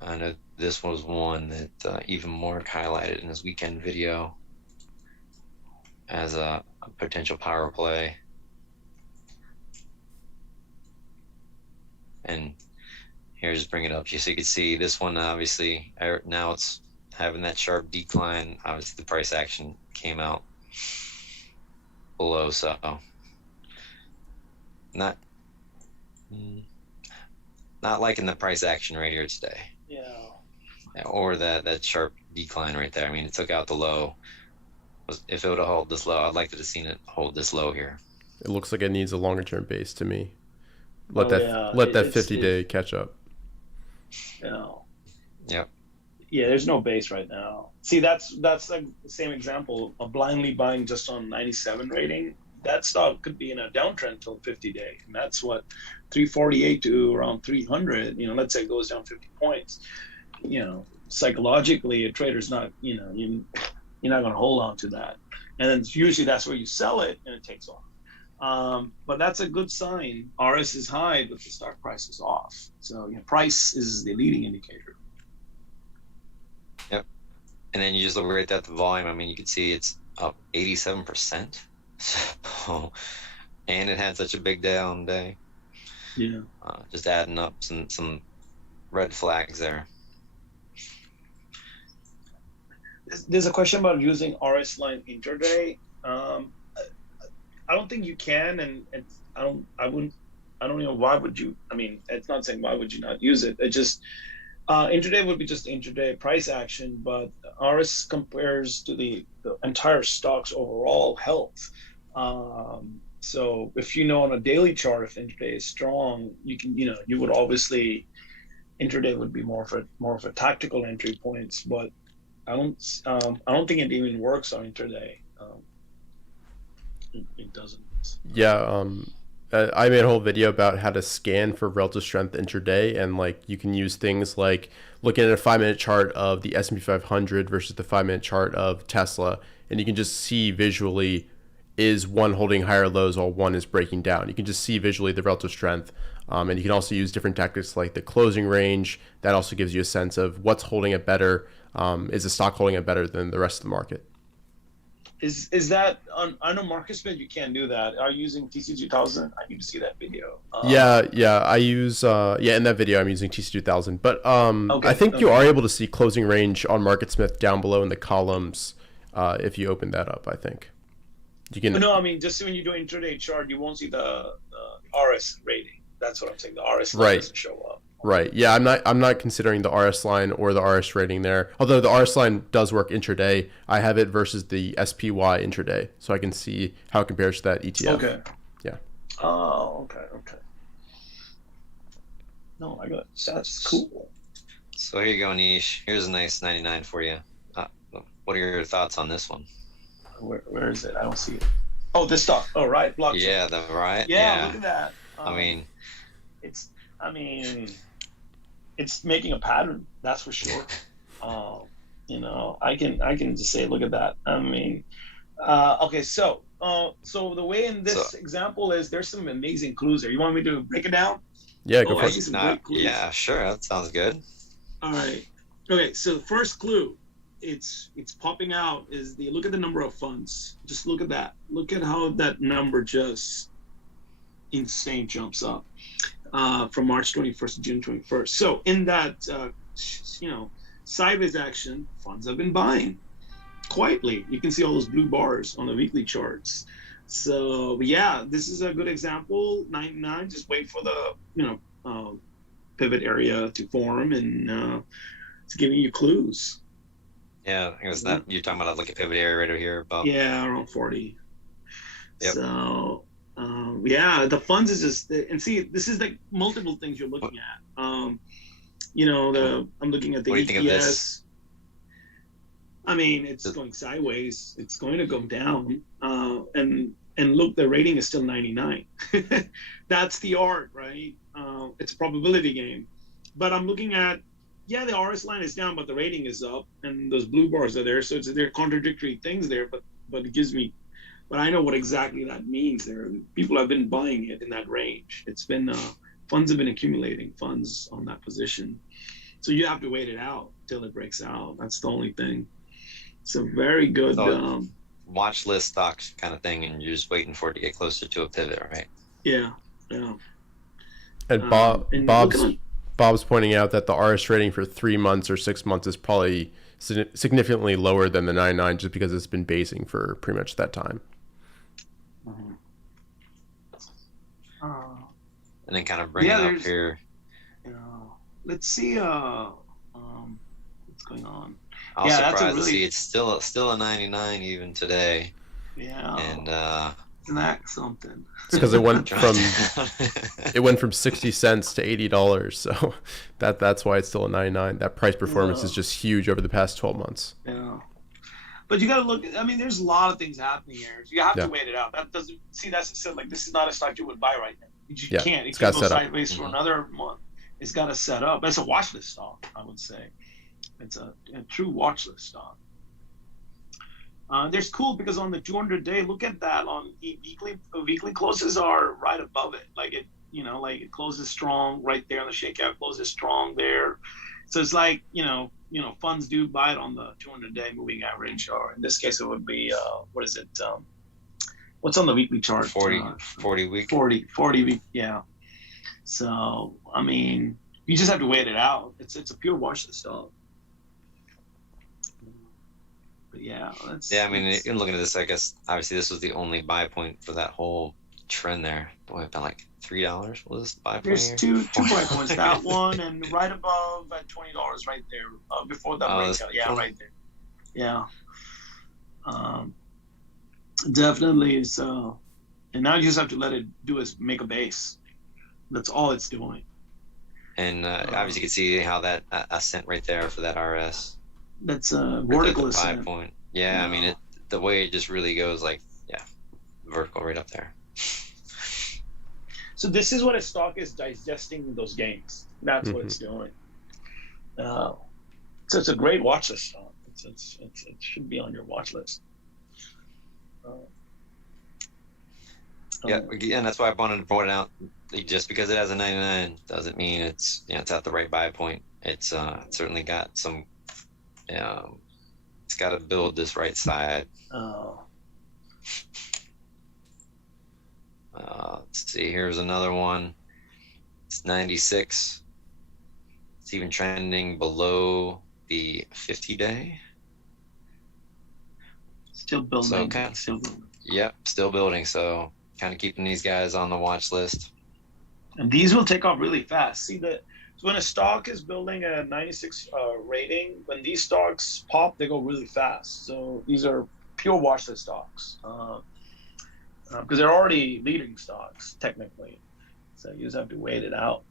I know this was one that even Mark highlighted in his weekend video as a potential power play. And here's bring it up so you can see this one. Obviously now it's having that sharp decline. Obviously the price action came out below, so not liking the price action right here today. Yeah. Or that sharp decline right there. I mean, it took out the low. If it would have held this low, I'd like to have seen it hold this low here. It looks like it needs a longer term base to me. Let that 50-day catch up. Yeah. Yep. Yeah, there's no base right now. See, that's like the same example of blindly buying just on 97 rating. That stock could be in a downtrend till 50-day, and that's what 348 to around 300. Let's say it goes down 50 points. Psychologically, a trader's not. You're not going to hold on to that, and then usually that's where you sell it, and it takes off. But that's a good sign. RS is high, but the stock price is off. So price is the leading indicator. Yep. And then you just look right at the volume. I mean, you can see it's up 87%. So, and it had such a big down day. Yeah. Just adding up some red flags there. There's a question about using RS line intraday. I don't think you can, and I don't know why would you. I mean, it's not saying why would you not use it. It just intraday would be just intraday price action, but RS compares to the entire stock's overall health. So if on a daily chart, if intraday is strong, you would obviously, intraday would be more of a tactical entry points, but I don't think it even works on intraday. It doesn't. Yeah, I made a whole video about how to scan for relative strength intraday, and like you can use things like looking at a 5-minute chart of the S&P 500 versus the 5-minute chart of Tesla, and you can just see visually, is one holding higher lows while one is breaking down. You can just see visually the relative strength, and you can also use different tactics like the closing range. That also gives you a sense of what's holding it better. Is the stock holding it better than the rest of the market? Is that on? I know MarketSmith you can't do that. Are you using TC2000? I need to see that video. Yeah. I use in that video I'm using TC2000, but Okay, I think you are able to see closing range on MarketSmith down below in the columns if you open that up. I think you can. No, I mean just when you do intraday chart, you won't see the RS rating. That's what I'm saying. The RS line doesn't show up. Right. Yeah, I'm not considering the RS line or the RS rating there. Although the RS line does work intraday. I have it versus the SPY intraday, so I can see how it compares to that ETF. Okay. Yeah. Oh, okay. No, I got it. That's cool. So here you go, Nish. Here's a nice 99 for you. What are your thoughts on this one? Where is it? I don't see it. Oh, this stock. Oh, right. Blockchain. Yeah, right. Yeah, look at that. I mean, it's making a pattern, that's for sure. I can just say, look at that. I mean, okay, so the way in this example is there's some amazing clues there. You want me to break it down? Yeah, go for I see some great clues. Yeah, sure. That sounds good. All right. Okay, so the first clue, it's popping out is look at the number of funds. Just look at that. Look at how that number just insane jumps up. From March 21st to June 21st. So in that, sideways action, funds have been buying quietly. You can see all those blue bars on the weekly charts. So yeah, this is a good example. 99. Just wait for the pivot area to form, and it's giving you clues. Yeah, I guess that you're talking about like a pivot area right over here. Around 40. Yep. So. The funds is just, and see, this is like multiple things you're looking at. I'm looking at the EPS. What do you think of this? I mean, it's going sideways. It's going to go down. And look, the rating is still 99. That's the art, right? It's a probability game. But I'm looking at, the RS line is down, but the rating is up, and those blue bars are there. So they're contradictory things there, but it gives me. But I know what exactly that means there. People have been buying it in that range. It's been, funds have been accumulating funds on that position. So you have to wait it out till it breaks out. That's the only thing. So very good. Watch list stocks kind of thing, and you're just waiting for it to get closer to a pivot, right? Yeah. And Bob's pointing out that the RS rating for 3 months or 6 months is probably significantly lower than the 99 just because it's been basing for pretty much that time. And then kind of bring it up here. Let's see what's going on. I was surprised to see it's still a 99 even today. Yeah. And isn't that something? It's because it went from 60 cents to $80, so that's why it's still a 99. That price performance is just huge over the past 12 months. Yeah. But you got to look. I mean, there's a lot of things happening here. You have to wait it out. That doesn't see. That's like this is not a stock you would buy right now. You can't. It can't go sideways for another month. It's got to set up. It's a watch list stock, I would say. It's a true watch list stock. There's cool because on the 200-day, look at that. On weekly closes are right above it. Like it, like it closes strong right there on the shakeout, closes strong there. So it's like, funds do buy it on the 200-day moving average, or in this case, it would be, what is it? What's on the weekly chart? 40 week. 40 week, yeah. So, I mean, you just have to wait it out. It's a pure watch the stock. But yeah, I mean, looking at this, I guess obviously this was the only buy point for that whole trend there. Boy, it's been like $3 was this buy point. There's two buy points. That one and right above at $20 right there. Before that breakout, yeah, right there. Yeah. Definitely. So, and now you just have to let it do is make a base. That's all it's doing. And obviously, you can see how that ascent right there for that RS. That's a vertical ascent. 5 point. Yeah, I mean, the way it just really goes, like, vertical right up there. So this is what a stock is digesting those gains. That's what it's doing. So it's a great watch list stock. It should be on your watch list. And that's why I wanted to point it out. Just because it has a 99 doesn't mean it's at the right buy point. It's certainly got some. It's got to build this right side. Let's see. Here's another one. It's 96. It's even trending below the 50-day. Still building. So still building. Yep, still building. So kind of keeping these guys on the watch list. And these will take off really fast. See that when a stock is building a 96 rating, when these stocks pop, they go really fast. So these are pure watch list stocks because they're already leading stocks technically. So you just have to wait it out.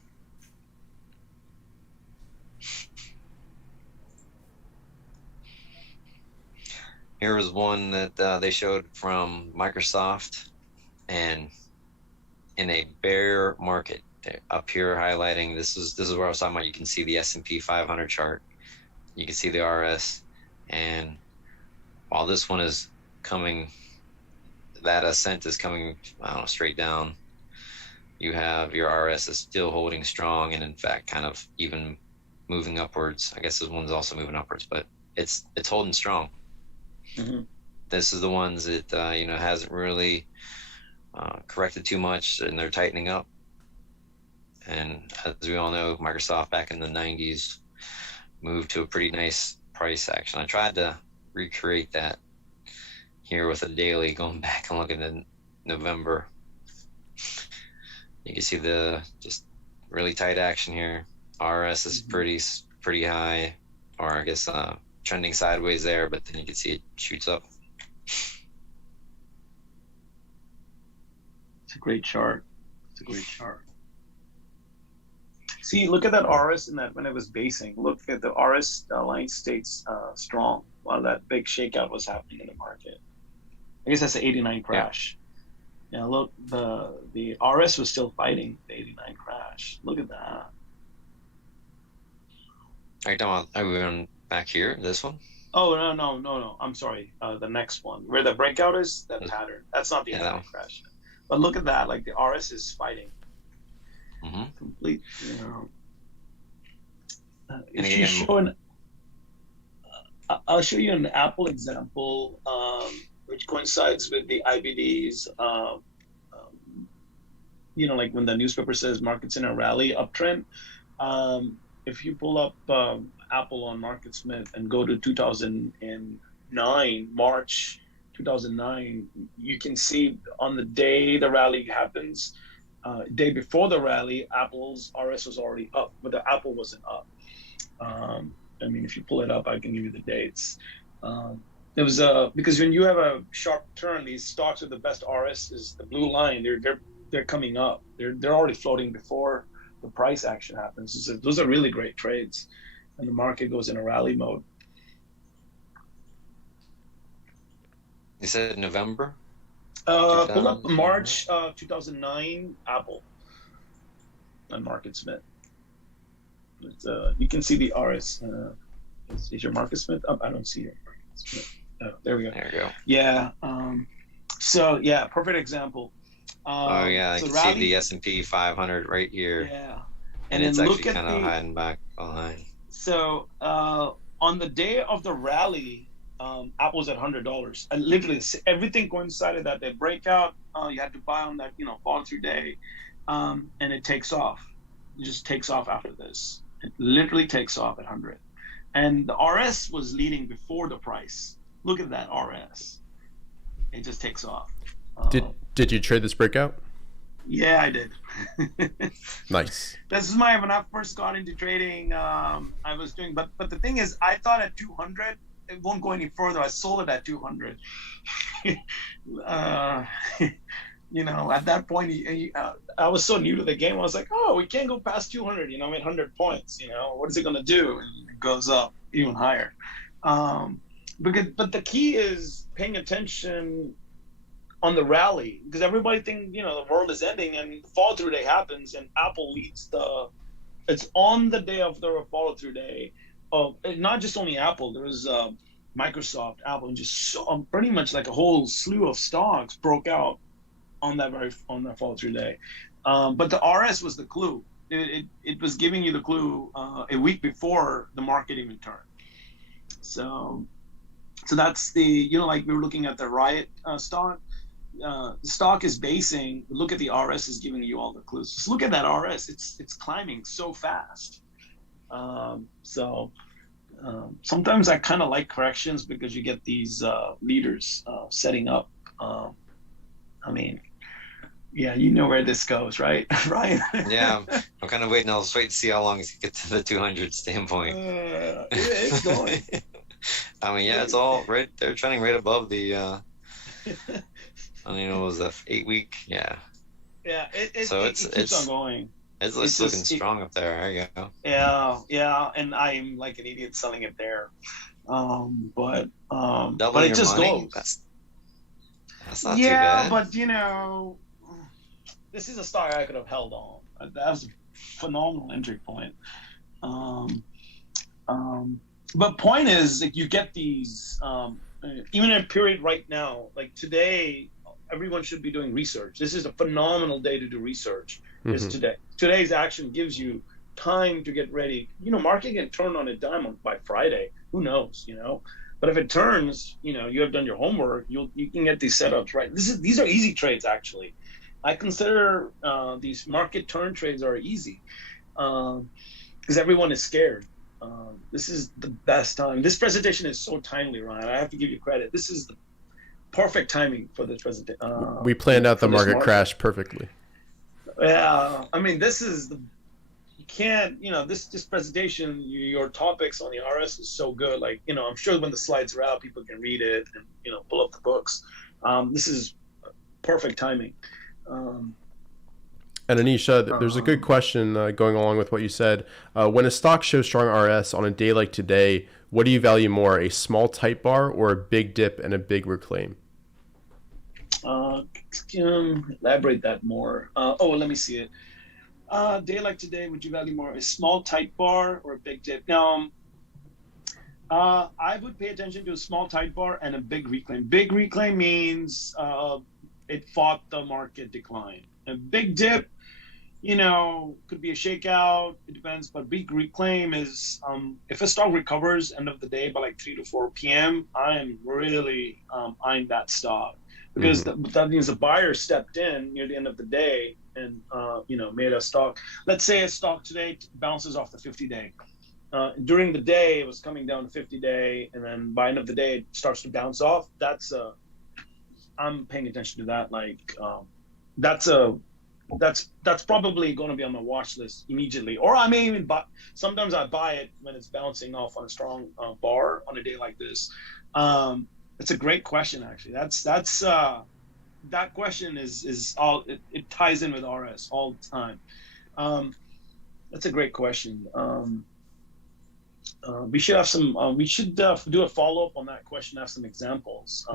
Here was one that they showed from Microsoft, and in a bear market, up here highlighting this is where I was talking about. You can see the S&P 500 chart, you can see the RS, and while this one is coming, that ascent is coming, I don't know, straight down. You have your RS is still holding strong, and in fact, kind of even moving upwards. I guess this one's also moving upwards, but it's holding strong. Mm-hmm. This is the ones that hasn't really corrected too much, and they're tightening up. And as we all know, Microsoft back in the 90s moved to a pretty nice price action. I tried to recreate that here with a daily, going back and looking at November. You can see the just really tight action here. RS is pretty high, or I guess trending sideways there, but then you can see it shoots up. It's a great chart. See, look at that RS in that when it was basing. Look at the RS line stays strong while that big shakeout was happening in the market. I guess that's the 89 crash. Yeah, look, the RS was still fighting the 89 crash. Look at that. Are we on back here? This one? Oh, no. I'm sorry. The next one, where the breakout is, that pattern. That's not the 89 crash. But look at that. Like the RS is fighting. Mm-hmm. Complete. I'll show you an Apple example, which coincides with the IBD's. Like when the newspaper says markets in a rally uptrend. If you pull up Apple on MarketSmith and go to 2009, March 2009, you can see on the day the rally happens, day before the rally, Apple's RS was already up, but the Apple wasn't up. If you pull it up, I can give you the dates. It was because when you have a sharp turn, these stocks with the best RS is the blue line. They're coming up. They're already floating before the price action happens. So those are really great trades, and the market goes in a rally mode. You said November? Pull up March 2009 Apple on MarketSmith. You can see the RS. Is your MarketSmith up? I don't see your MarketSmith. Oh, there we go. There we go. Yeah. So yeah, perfect example. Oh yeah, I So can rally, see the S&P 500 right here, yeah, and and it's then actually look at kind of the hiding back behind. so on the day of the rally, Apple's at $100. And literally everything coincided that day. Breakout, you had to buy on that follow through day, and it takes off. It just takes off after this. It literally takes off at 100, and the RS was leading before the price. Look at that RS. It just takes off. Did you trade this breakout? Yeah, I did. Nice. This is when I first got into trading, I was doing, but the thing is, I thought at 200, it won't go any further. I sold it at 200. At that point, I was so new to the game. I was like, oh, we can't go past 200, I'm at 100 points, what is it going to do? And it goes up even higher. But the key is paying attention on the rally, because everybody thinks the world is ending and follow through day happens and Apple leads it's on the day of the follow through day of not just only Apple. There was Microsoft, Apple, and just pretty much like a whole slew of stocks broke out on that follow through day. But the RS was the clue. It was giving you the clue a week before the market even turned. So that's the like we were looking at the Riot stock. The stock is basing. Look at the RS is giving you all the clues. Just look at that RS. It's climbing so fast. Sometimes I kind of like corrections because you get these leaders setting up. Yeah, you know where this goes, right, Ryan? Yeah, I'm kind of waiting. I'll just wait to see how long it gets to the 200 standpoint. It's going. Yeah, it's all right. They're trending right above the. What was that, 8 week? Yeah. Yeah, it keeps on going. It's looking strong up there. There you go. Yeah, and I'm like an idiot selling it there. But Doubling it your just money? goes. That's not too bad. Yeah, but this is a stock I could have held on. That was a phenomenal entry point. But point is, like, you get these even in a period right now, like today, everyone should be doing research. This is a phenomenal day to do research. Is today. Today's action gives you time to get ready. Market can turn on a dime by Friday. Who knows? But if it turns, you have done your homework. You can get these setups right. These are easy trades actually. I consider these market turn trades are easy because everyone is scared. This is the best time. This presentation is so timely, Ryan. I have to give you credit. This is the perfect timing for this presentation. We planned out the market crash perfectly. Yeah, this is you can't, this presentation, your topics on the RS is so good. Like, I'm sure when the slides are out, people can read it and, pull up the books. This is perfect timing. And Anish, there's a good question going along with what you said. When a stock shows strong RS on a day like today, what do you value more, a small tight bar or a big dip and a big reclaim? Elaborate that more. Let me see it. Day like today, would you value more a small tight bar or a big dip? Now, I would pay attention to a small tight bar and a big reclaim. Big reclaim means it fought the market decline. A big dip, could be a shakeout. It depends. But big reclaim is if a stock recovers end of the day by like 3 to 4 p.m., I am really eyeing that stock because that means the buyer stepped in near the end of the day and made a stock. Let's say a stock today bounces off the 50-day. During the day, it was coming down to 50-day, and then by end of the day, it starts to bounce off. I'm paying attention to that. Like that's probably going to be on my watch list immediately. Or I may even buy. Sometimes I buy it when it's bouncing off on a strong bar on a day like this. It's a great question, actually. That question is all. It ties in with RS all the time. That's a great question. We should have some. We should do a follow up on that question. Have some examples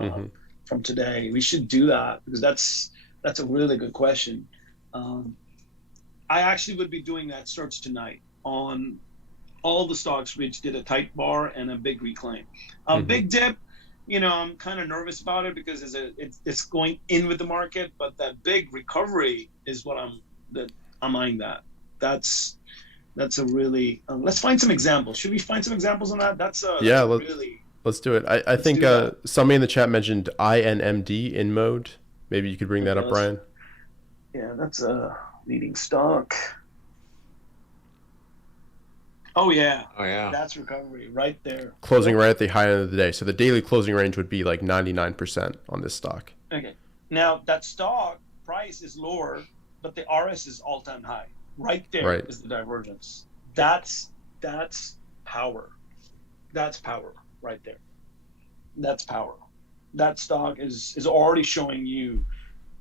from today. We should do that because that's a really good question. I actually would be doing that search tonight on all the stocks which did a tight bar and a big reclaim. Big dip, I'm kind of nervous about it because it's going in with the market, but that big recovery is what I'm eyeing that. That's a really let's find some examples. Should we find some examples on that? That's let's do it. I think somebody in the chat mentioned INMD in mode. Maybe you could bring that up, Ryan. Yeah, that's a leading stock. Oh yeah, that's recovery right there. Closing right at the high end of the day. So the daily closing range would be like 99% on this stock. Okay. Now that stock price is lower, but the RS is all-time high. Right there is the divergence. That's power. That's power right there. That's power. That stock is already showing you,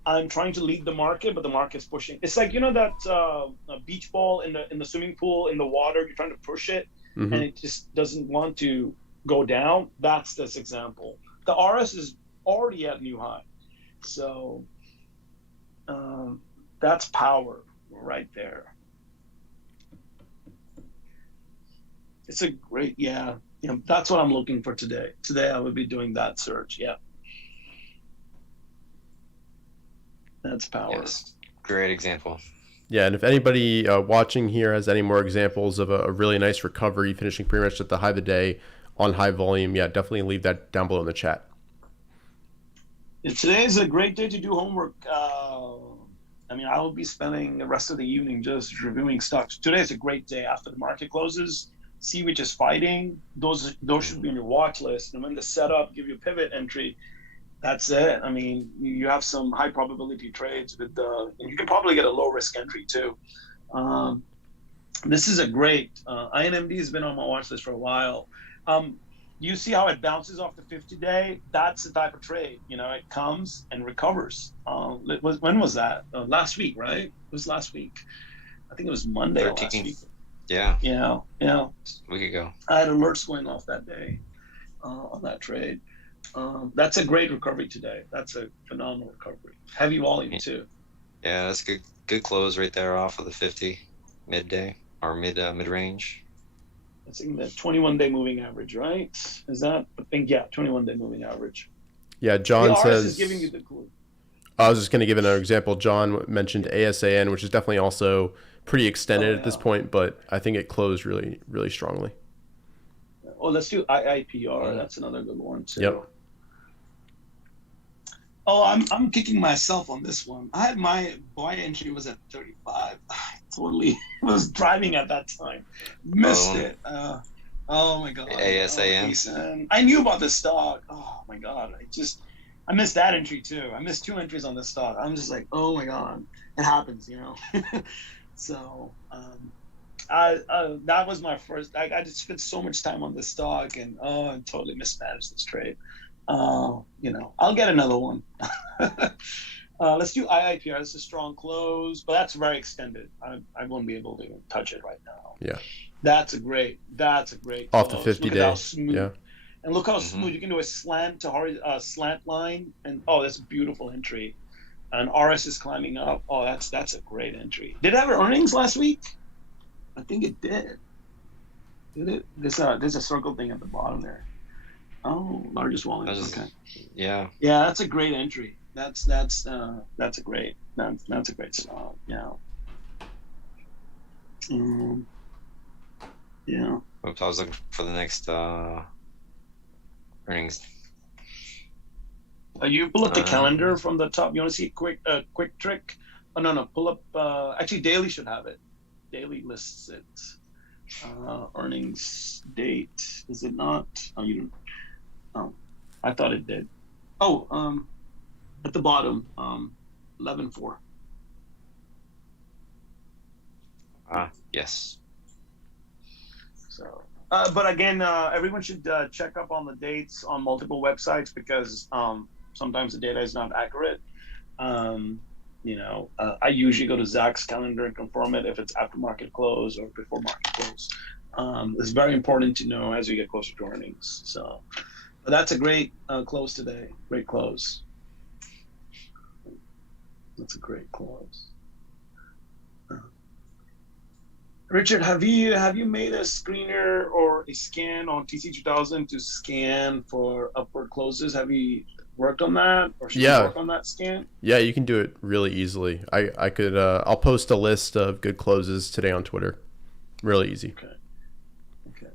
I'm trying to lead the market, but the market's pushing. It's like, that beach ball in the swimming pool, in the water, you're trying to push it, and it just doesn't want to go down. That's this example. The RS is already at new high. So that's power right there. It's a great, that's what I'm looking for today. Today I would be doing that search. Yeah. That's power. Yes. Great example. Yeah, and if anybody watching here has any more examples of a really nice recovery finishing pretty much at the high of the day on high volume, definitely leave that down below in the chat. Today is a great day to do homework. I will be spending the rest of the evening just reviewing stocks. Today is a great day after the market closes. See which is fighting. Those should be on your watch list. And when the setup give you a pivot entry, that's it. You have some high probability trades and you can probably get a low risk entry too. This is a great, INMD has been on my watch list for a while. You see how it bounces off the 50-day? That's the type of trade. It comes and recovers. When was that? Last week, right? It was last week. I think it was Monday last week. Yeah. Yeah. A week ago. I had alerts going off that day on that trade. That's a great recovery today. That's a phenomenal recovery. Heavy volume too. Yeah, that's good close right there off of the 50 midday or mid range. I think the 21-day moving average, right? Is that? I think 21-day moving average. Yeah, John says. Is giving you the clue. I was just going to give another example. John mentioned ASAN, which is definitely also pretty extended at this point, but I think it closed really, really strongly. Oh, let's do IIPR. That's another good one too. Yep. Oh, I'm kicking myself on this one. I had my buy entry was at 35. I totally was driving at that time. Missed it. Oh my god. ASAN. I knew about this stock. Oh my god. I missed that entry too. I missed 2 entries on this stock. I'm just like, oh my god. It happens, So that was my first. I just spent so much time on this stock, and I totally mismanaged this trade. I'll get another one. Let's do IIPR. It's a strong close, but that's very extended. I won't be able to touch it right now. Yeah, that's a great off close. the 50-day. Smooth. Yeah, and look how smooth. You can do a slant line, and that's a beautiful entry. And RS is climbing up. Oh, that's a great entry. Did it have earnings last week? I think it did. Did it? There's a circle thing at the bottom there. Oh, largest volume. Okay. Yeah. Yeah, that's a great entry. That's a great stock. Yeah. Yeah. Oops, I was looking for the next earnings. You pull up the calendar from the top. You want to see a quick trick? Oh no, pull up. Actually, daily should have it. Daily lists it. Earnings date. Is it not? Oh, you don't. Oh, I thought it did. Oh, at the bottom, 11/4. Yes. So, but again, everyone should check up on the dates on multiple websites because sometimes the data is not accurate. I usually go to Zach's calendar and confirm it if it's after market close or before market close. It's very important to know as we get closer to earnings. So, but that's a great close today. Great close. That's a great close. Richard, have you made a screener or a scan on TC2000 to scan for upward closes? Have you worked on that, or should you work on that scan? Yeah, you can do it really easily. I could I'll post a list of good closes today on Twitter. Really easy. Okay.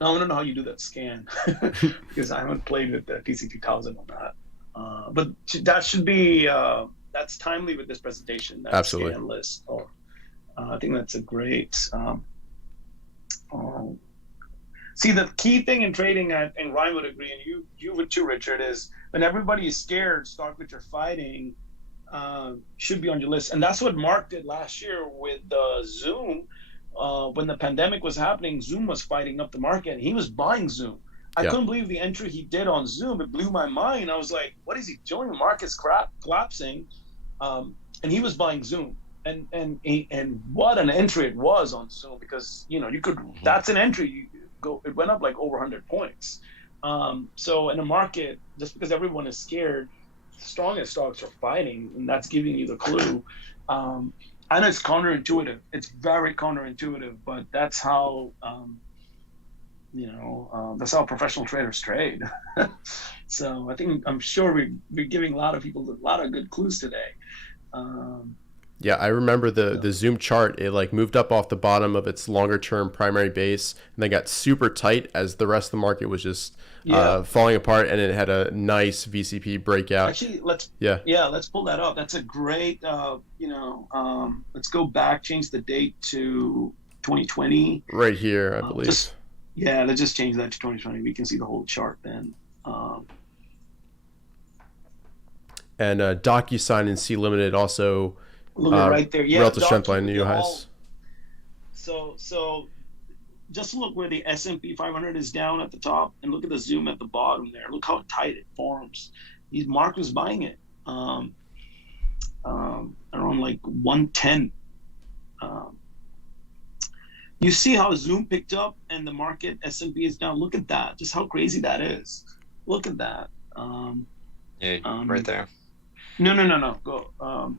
Now I want to know how you do that scan because I haven't played with the TC2000 on that. But that should be that's timely with this presentation. That Absolutely. Scan list. Or I think that's a great. See, the key thing in trading, and Ryan would agree, and you would too, Richard, is when everybody is scared, stock which are fighting should be on your list. And that's what Mark did last year with Zoom. When the pandemic was happening, Zoom was fighting up the market, and he was buying Zoom. I couldn't believe the entry he did on Zoom. It blew my mind. I was like, what is he doing? The market's collapsing. And he was buying Zoom. And what an entry it was on Zoom, because you could, that's an entry, it went up like over 100 points. So in a market, just because everyone is scared, the strongest stocks are fighting, and that's giving you the clue. I know it's counterintuitive. It's very counterintuitive, but that's how that's how professional traders trade. So I'm sure we're giving a lot of people a lot of good clues today. Yeah, I remember the Zoom chart. It like moved up off the bottom of its longer term primary base, and then got super tight as the rest of the market was just falling apart, and it had a nice VCP breakout. Actually, let's pull that up. That's a great let's go back, change the date to 2020. Right here, I believe. Let's just change that to 2020. We can see the whole chart then. And DocuSign and C Limited also. Look right there. Yeah, relative strength line, new highs. So just look where the S&P 500 is down at the top, and look at the Zoom at the bottom there. Look how tight it forms. Mark was buying it around like 110. You see how Zoom picked up and the market S&P is down. Look at that. Just how crazy that is. Look at that. Right there. No. Go.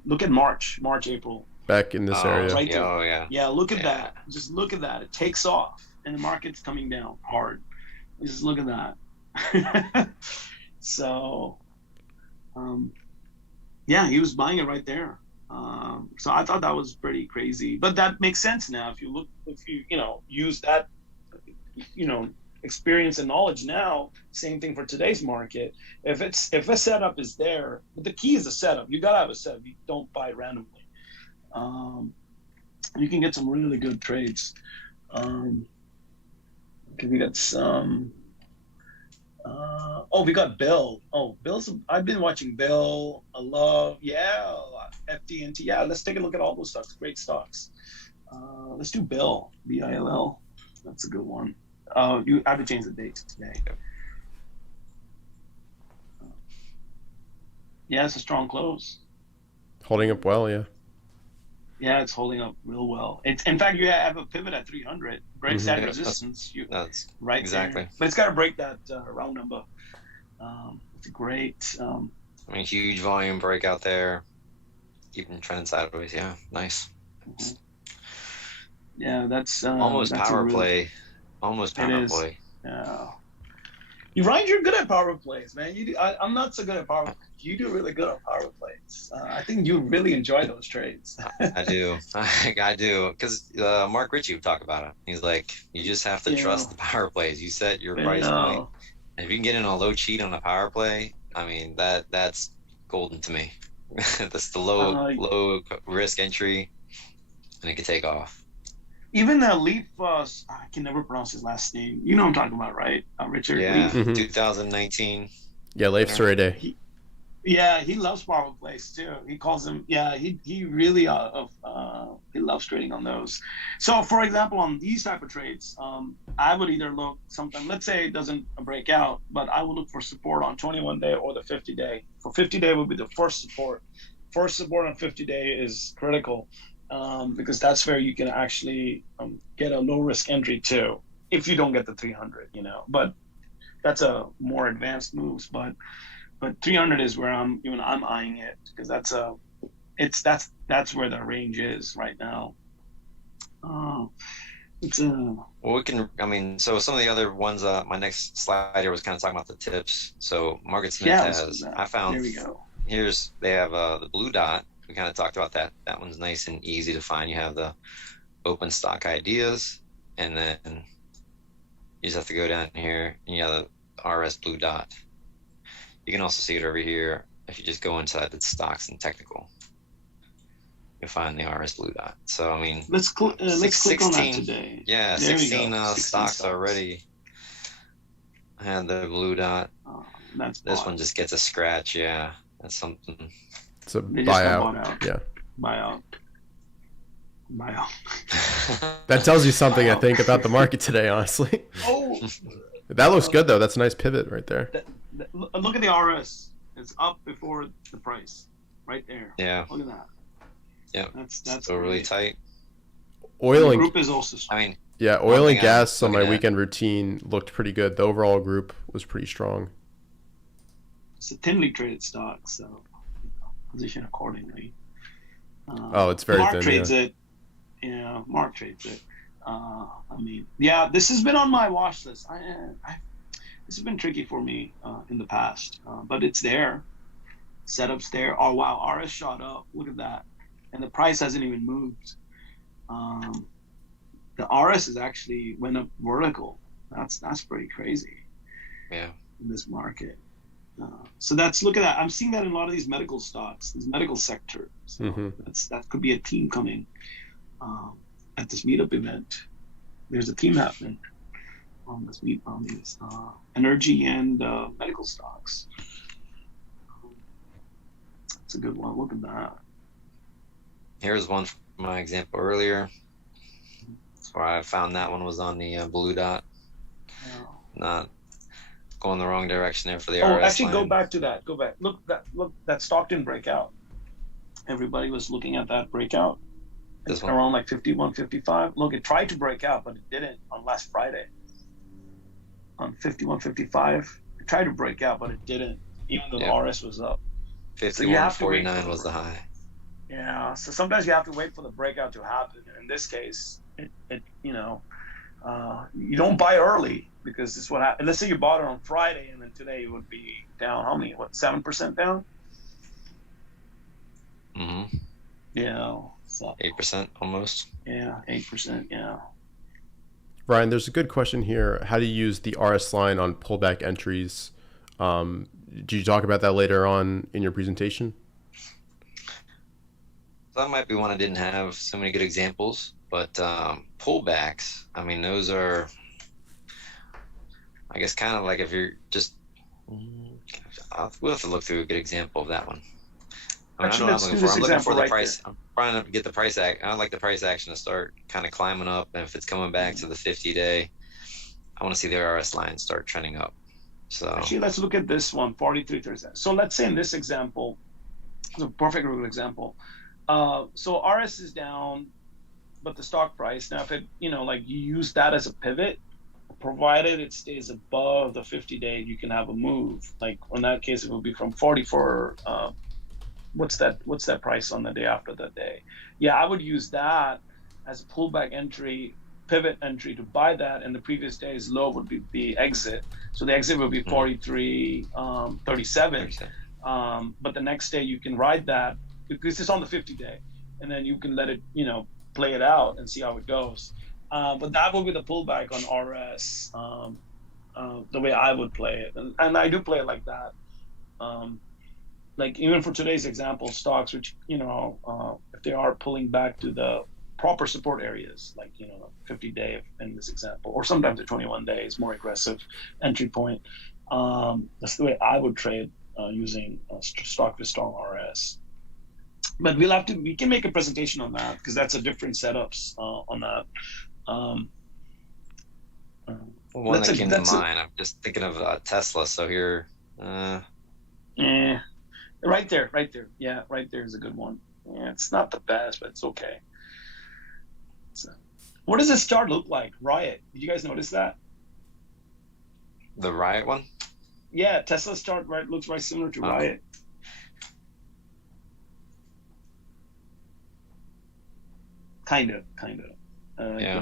Look at March, April. Back in this area. Right there. Oh, yeah. Yeah, look at that. Just look at that. It takes off, and the market's coming down hard. Just look at that. So, he was buying it right there. So I thought that was pretty crazy, but that makes sense now. If you use that, experience and knowledge now, same thing for today's market. If a setup is there, but the key is the setup. You gotta have a setup. You don't buy randomly. You can get some really good trades. Okay, we got some. We got Bill. I've been watching Bill. I love, FDNT. Yeah, let's take a look at all those stocks. Great stocks. Let's do Bill. BILL. That's a good one. You have to change the date today. It's a strong close. Holding up well, yeah. Yeah, it's holding up real well. In fact, you have a pivot at 300. Breaks that resistance. That's right exactly. There. But it's got to break that round number. It's a great. Huge volume breakout there. Keeping trending sideways. Yeah, nice. Mm-hmm. Yeah, that's almost that's power play. Almost power play. Yeah. Ryan, you're good at power plays, man. You do. I'm not so good at power plays. You do really good on power plays. I think you really enjoy those trades. I do. I do. Because Mark Ritchie would talk about it. He's like, you just have to trust the power plays. You set your price point. And if you can get in a low cheat on a power play, that's golden to me. That's the low risk entry, and it can take off. Even Leaf, I can never pronounce his last name. You know what I'm talking about, right, Richard? Yeah, Leaf. 2019. Yeah, Leif Surede. He loves power plays too. He calls them. Yeah, he really he loves trading on those. So, for example, on these type of trades, I would either look something. Let's say it doesn't break out, but I would look for support on 21-day or the 50-day. For 50-day would be the first support. First support on 50-day is critical. Because that's where you can actually get a low risk entry too, if you don't get the 300, But that's a more advanced moves. But 300 is where I'm eyeing it, because that's where the range is right now. It's Well, we can, I mean, so some of the other ones, my next slide here was kind of talking about the tips. So Market Smith yeah. has, I found, There we go. they have the blue dot. We kind of talked about that. That one's nice and easy to find. You have the open stock ideas, and then you just have to go down here and you have the RS blue dot. You can also see it over here if you just go inside the stocks and technical. You'll find the RS blue dot. So I mean, let's click on that today. Yeah, there 16 stocks already. I had the blue dot. This one just gets a scratch. Yeah, that's something. It's a buyout. Yeah. Buyout. That tells you something, I think, about the market today, honestly. Oh, that looks good though. That's a nice pivot right there. Look at the RS. It's up before the price, right there. Yeah. Look at that. Yeah. That's still really tight. Oil and group is also strong. I mean, yeah, oil and gas on my weekend routine looked pretty good. The overall group was pretty strong. It's a thinly traded stock, so position accordingly. It's very Mark thin. Trades it. Yeah, Mark trades it. I mean, yeah, this has been on my watch list. This has been tricky for me in the past, but it's there. Setup's there. Oh wow, RS shot up. Look at that, and the price hasn't even moved. The RS is actually went up vertical. That's pretty crazy. Yeah. In this market. So look at that. I'm seeing that in a lot of these medical stocks, this medical sector. So that could be a theme coming at this meetup event. There's a theme happening on these energy and medical stocks. That's a good one. Look at that. Here's one from my example earlier. So I found that one was on the blue dot. Yeah. Not going the wrong direction there for the RS. RS Actually, line. go back to that. Go back. Look, that stock didn't break out. Everybody was looking at that breakout. This one? Around like 51, 55. Look, it tried to break out, but it didn't on last Friday. On 51, 55. It tried to break out, but it didn't, even though the RS was up. 51.49 was the high. Yeah, so sometimes you have to wait for the breakout to happen. In this case, you don't buy early because this is what happened. Let's say you bought it on Friday and then today it would be down. How many? 7% down? Mm-hmm. Yeah. So 8% almost. Yeah, 8%. Yeah. Ryan, there's a good question here. How do you use the RS line on pullback entries? Did you talk about that later on in your presentation? That might be one I didn't have so many good examples, but pullbacks, I mean, those are, I guess, kind of like if you're just, we'll have to look through a good example of that one. Actually, let's do this example right there. I'm trying to get the price act. I'd like the price action to start kind of climbing up, and if it's coming back to the 50-day, I want to see the RS line start trending up. So actually, let's look at this one, 43.37. So let's say in this example, it's a perfect example. So RS is down, but the stock price, now if it, like you use that as a pivot, provided it stays above the 50-day, you can have a move. Like in that case, it would be from 44. What's that price on the day after that day? Yeah, I would use that as a pullback entry, pivot entry to buy that, and the previous day's low would be the exit. So the exit would be 43.37. But the next day you can ride that because it's on the 50-day, and then you can let it, play it out and see how it goes. But that will be the pullback on RS, the way I would play it, and I do play it like that. Like even for today's example, stocks, which if they are pulling back to the proper support areas, like 50-day in this example, or sometimes the 21-day is more aggressive entry point. That's the way I would trade using stock with strong RS. But we can make a presentation on that because that's a different setups on that. One that came to mind, I'm just thinking of Tesla. So here, yeah, right there. Yeah, right there is a good one. Yeah, it's not the best, but it's okay. So, what does this chart look like? Riot. Did you guys notice that? The Riot one? Yeah, Tesla's chart looks very similar to Riot. Kind of.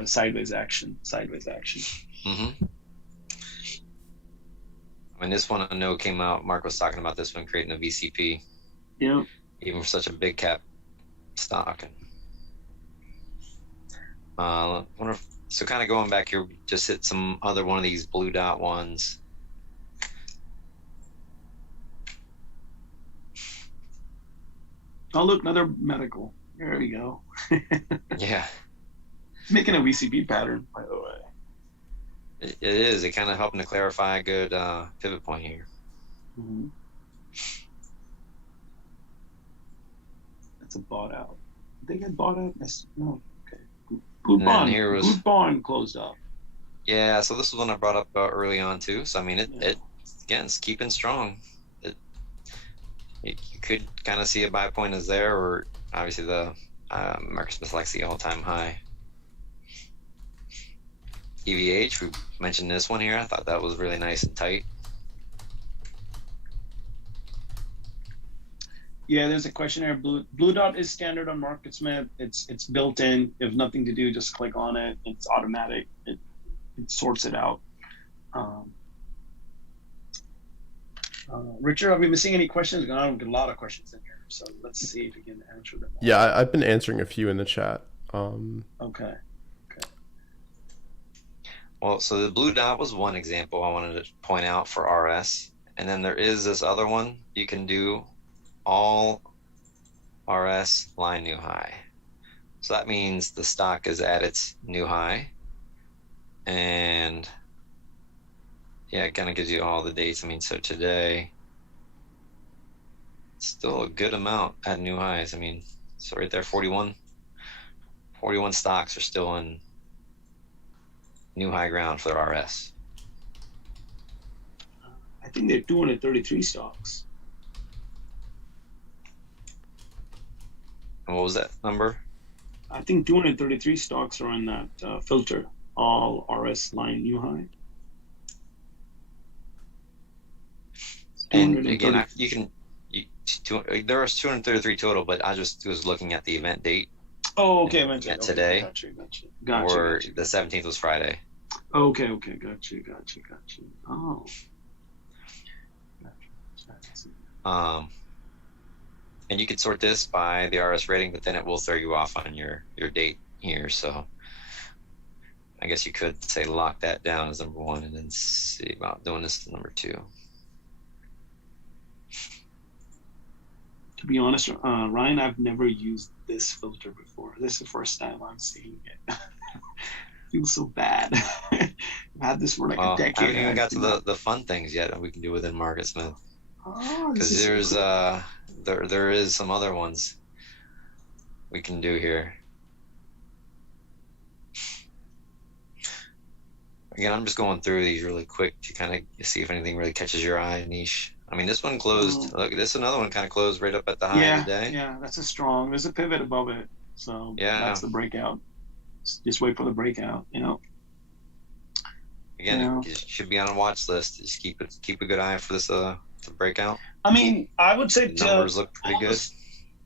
sideways action. Mm-hmm. I mean, this one I know came out. Mark was talking about this one, creating a VCP. Yeah. Even for such a big cap stock. Wonder if, so kind of going back here, just hit some other one of these blue dot ones. Oh, look, another medical. There we go. Yeah. It's making a VCP pattern, by the way. It is. It kind of helping to clarify a good pivot point here. Mm-hmm. That's a bought out. They get bought out? No. Okay. Good bond closed up. Yeah, so this was one I brought up early on too. So I mean, it again, it's keeping strong. You could kind of see a buy point is there, or obviously the Marcus Smith likes the all-time high. EVH, we mentioned this one here. I thought that was really nice and tight. Yeah, there's a question here. Blue dot is standard on Market Smith. It's built in. You have nothing to do. Just click on it. It's automatic. It sorts it out. Richard, are we missing any questions? I've got a lot of questions in here, so let's see if we can answer them all. Yeah, I've been answering a few in the chat. Okay. Well, so the blue dot was one example I wanted to point out for RS, and then there is this other one you can do, all RS line new high. So that means the stock is at its new high, and yeah, it kind of gives you all the dates. I mean, so today, it's still a good amount at new highs. I mean, so right there, 41 stocks are still in new high ground for their RS. I think they're 233 stocks. And what was that number? I think 233 stocks are in that filter, all RS line new high. And again, there was 233 total, but I just was looking at the event date. Oh, okay. Today. Gotcha. Or the 17th was Friday. Okay. Gotcha. Oh. And you can sort this by the RS rating, but then it will throw you off on your date here. So I guess you could say lock that down as number one and then see about doing this as number two. To be honest, Ryan, I've never used this filter before. This is the first time I'm seeing it. Feels so bad. I've had this for like a decade. I haven't even got to the fun things yet that we can do within Market Smith. Because there's there is some other ones we can do here. Again, I'm just going through these really quick to kind of see if anything really catches your eye, niche. I mean, this one closed. Look, this another one kind of closed right up at the high of the day. Yeah, that's a strong. There's a pivot above it, so that's the breakout. Just wait for the breakout. Again, it should be on a watch list. Just keep a good eye for this the breakout. I mean, I would say the numbers look pretty good.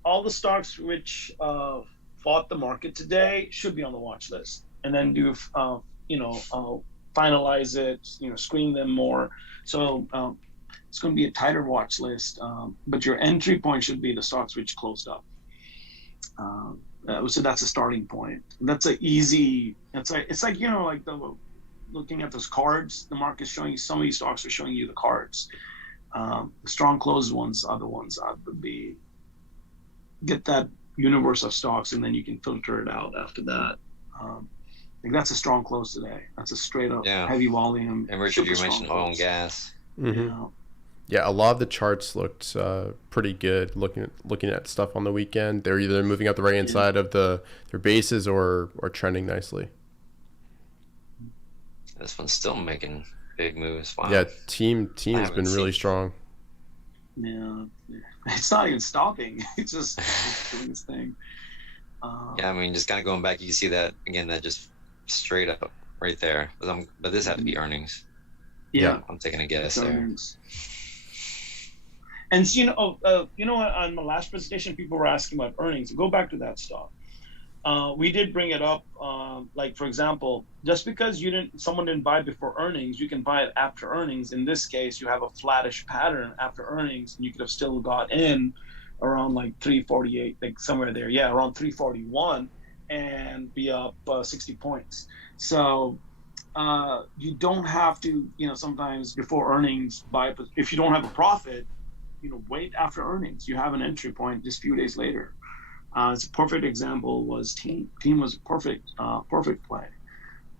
All the stocks which fought the market today should be on the watch list, and then do finalize it. Screen them more. So. It's going to be a tighter watch list, but your entry point should be the stocks which closed up. So that's a starting point. That's an easy. It's like looking at those cards. The market's showing you, some of these stocks are showing you the cards. The strong closed ones are the ones that would be get that universe of stocks, and then you can filter it out after that. I think that's a strong close today. That's a straight up heavy volume. And Richard, you mentioned oil and gas. Mm-hmm. Yeah, a lot of the charts looked pretty good. Looking at stuff on the weekend, they're either moving out the right hand side of their bases or trending nicely. This one's still making big moves. Wow. Yeah, team has been really strong. Yeah, it's not even stopping. It's just doing its thing. Yeah, I mean, just kind of going back, you can see that again. That just straight up right there. But this had to be earnings. Yeah, I'm taking a guess there. Earnings. And on my last presentation, people were asking about earnings. Go back to that stock. We did bring it up. Like for example, just because someone didn't buy before earnings, you can buy it after earnings. In this case, you have a flattish pattern after earnings, and you could have still got in around like 348, like somewhere there. Yeah, around 341, and be up 60 points. So you don't have to, sometimes before earnings buy. If you don't have a profit, wait after earnings. You have an entry point just a few days later. It's a perfect example was Team. Team was a perfect play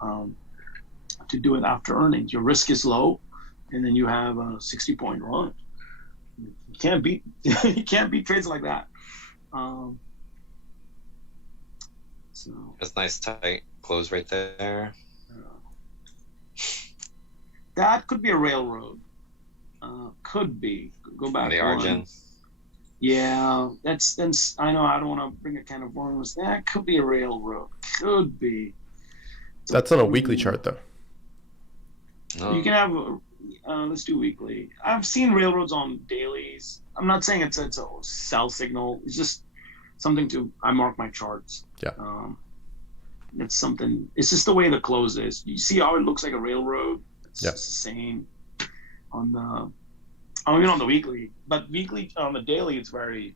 to do it after earnings. Your risk is low, and then you have a 60-point run. You can't beat trades like that. So that's nice tight close right there. That could be a railroad. Could be. Go back. The Argent. Yeah, that's. I know I don't want to bring a can of worms. That could be a railroad. Could be. That's on a weekly chart, though. No. You can have. Let's do weekly. I've seen railroads on dailies. I'm not saying it's a sell signal. It's just something I mark my charts. Yeah. It's something. It's just the way the close is. You see how it looks like a railroad. It's the same on the. Even on the weekly, but weekly on the daily, it's very.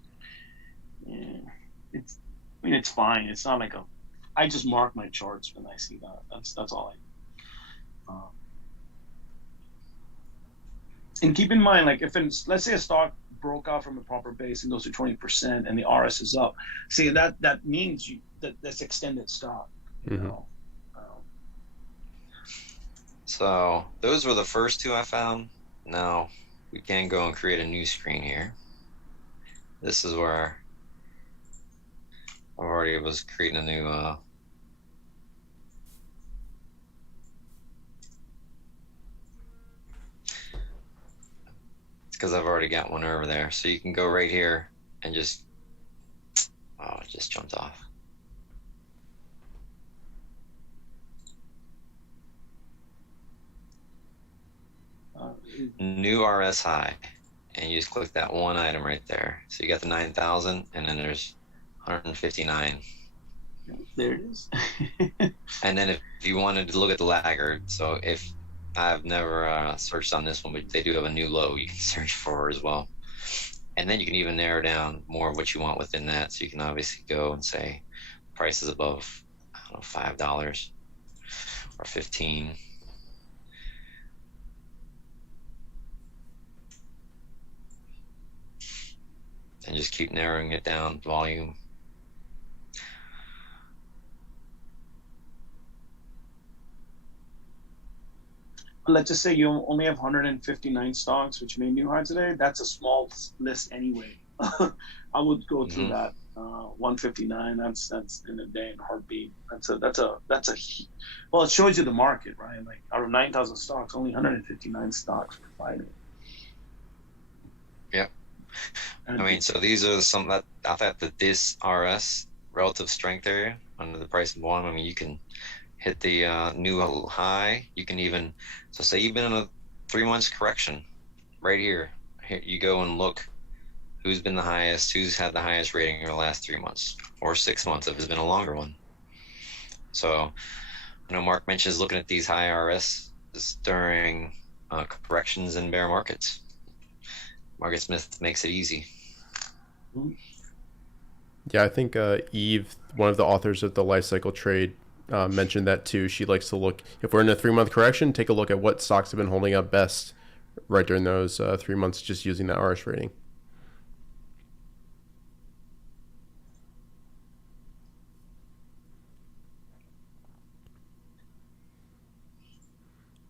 Yeah, it's fine. It's not like I just mark my charts when I see that. That's all I. And keep in mind, like let's say a stock broke out from a proper base and goes to 20%, and the RS is up. See that means that's extended stock. Mm-hmm. So those were the first two I found. Now we can go and create a new screen here. This is where I already was creating a new it's because I've already got one over there. So you can go right here and just it just jumped off. New RS high, and you just click that one item right there. So you got the 9,000, and then there's 159. There it is. And then if you wanted to look at the laggard, so if I've never searched on this one, but they do have a new low you can search for as well. And then you can even narrow down more of what you want within that. So you can obviously go and say price is above, I don't know, $5 or 15. And just keep narrowing it down, volume. Let's just say you only have 159 stocks, which made new high today. That's a small list anyway. I would go through that 159. That's in a day in a heartbeat. Well, it shows you the market, right? Like out of 9,000 stocks, only 159 stocks were fighting. Yeah. I mean, so these are some that I thought that this RS relative strength area under the price of one. I mean, you can hit the new high. You can even, so say you've been in a 3 months correction right here. Here you go and look who's been the highest, who's had the highest rating in the last 3 months or 6 months if it's been a longer one. So I know Mark mentions looking at these high RS during corrections in bear markets. Market Smith makes it easy. Yeah, I think Eve, one of the authors of the Life Cycle Trade, mentioned that too. She likes to look, if we're in a 3 month correction, take a look at what stocks have been holding up best right during those 3 months, just using that RS rating.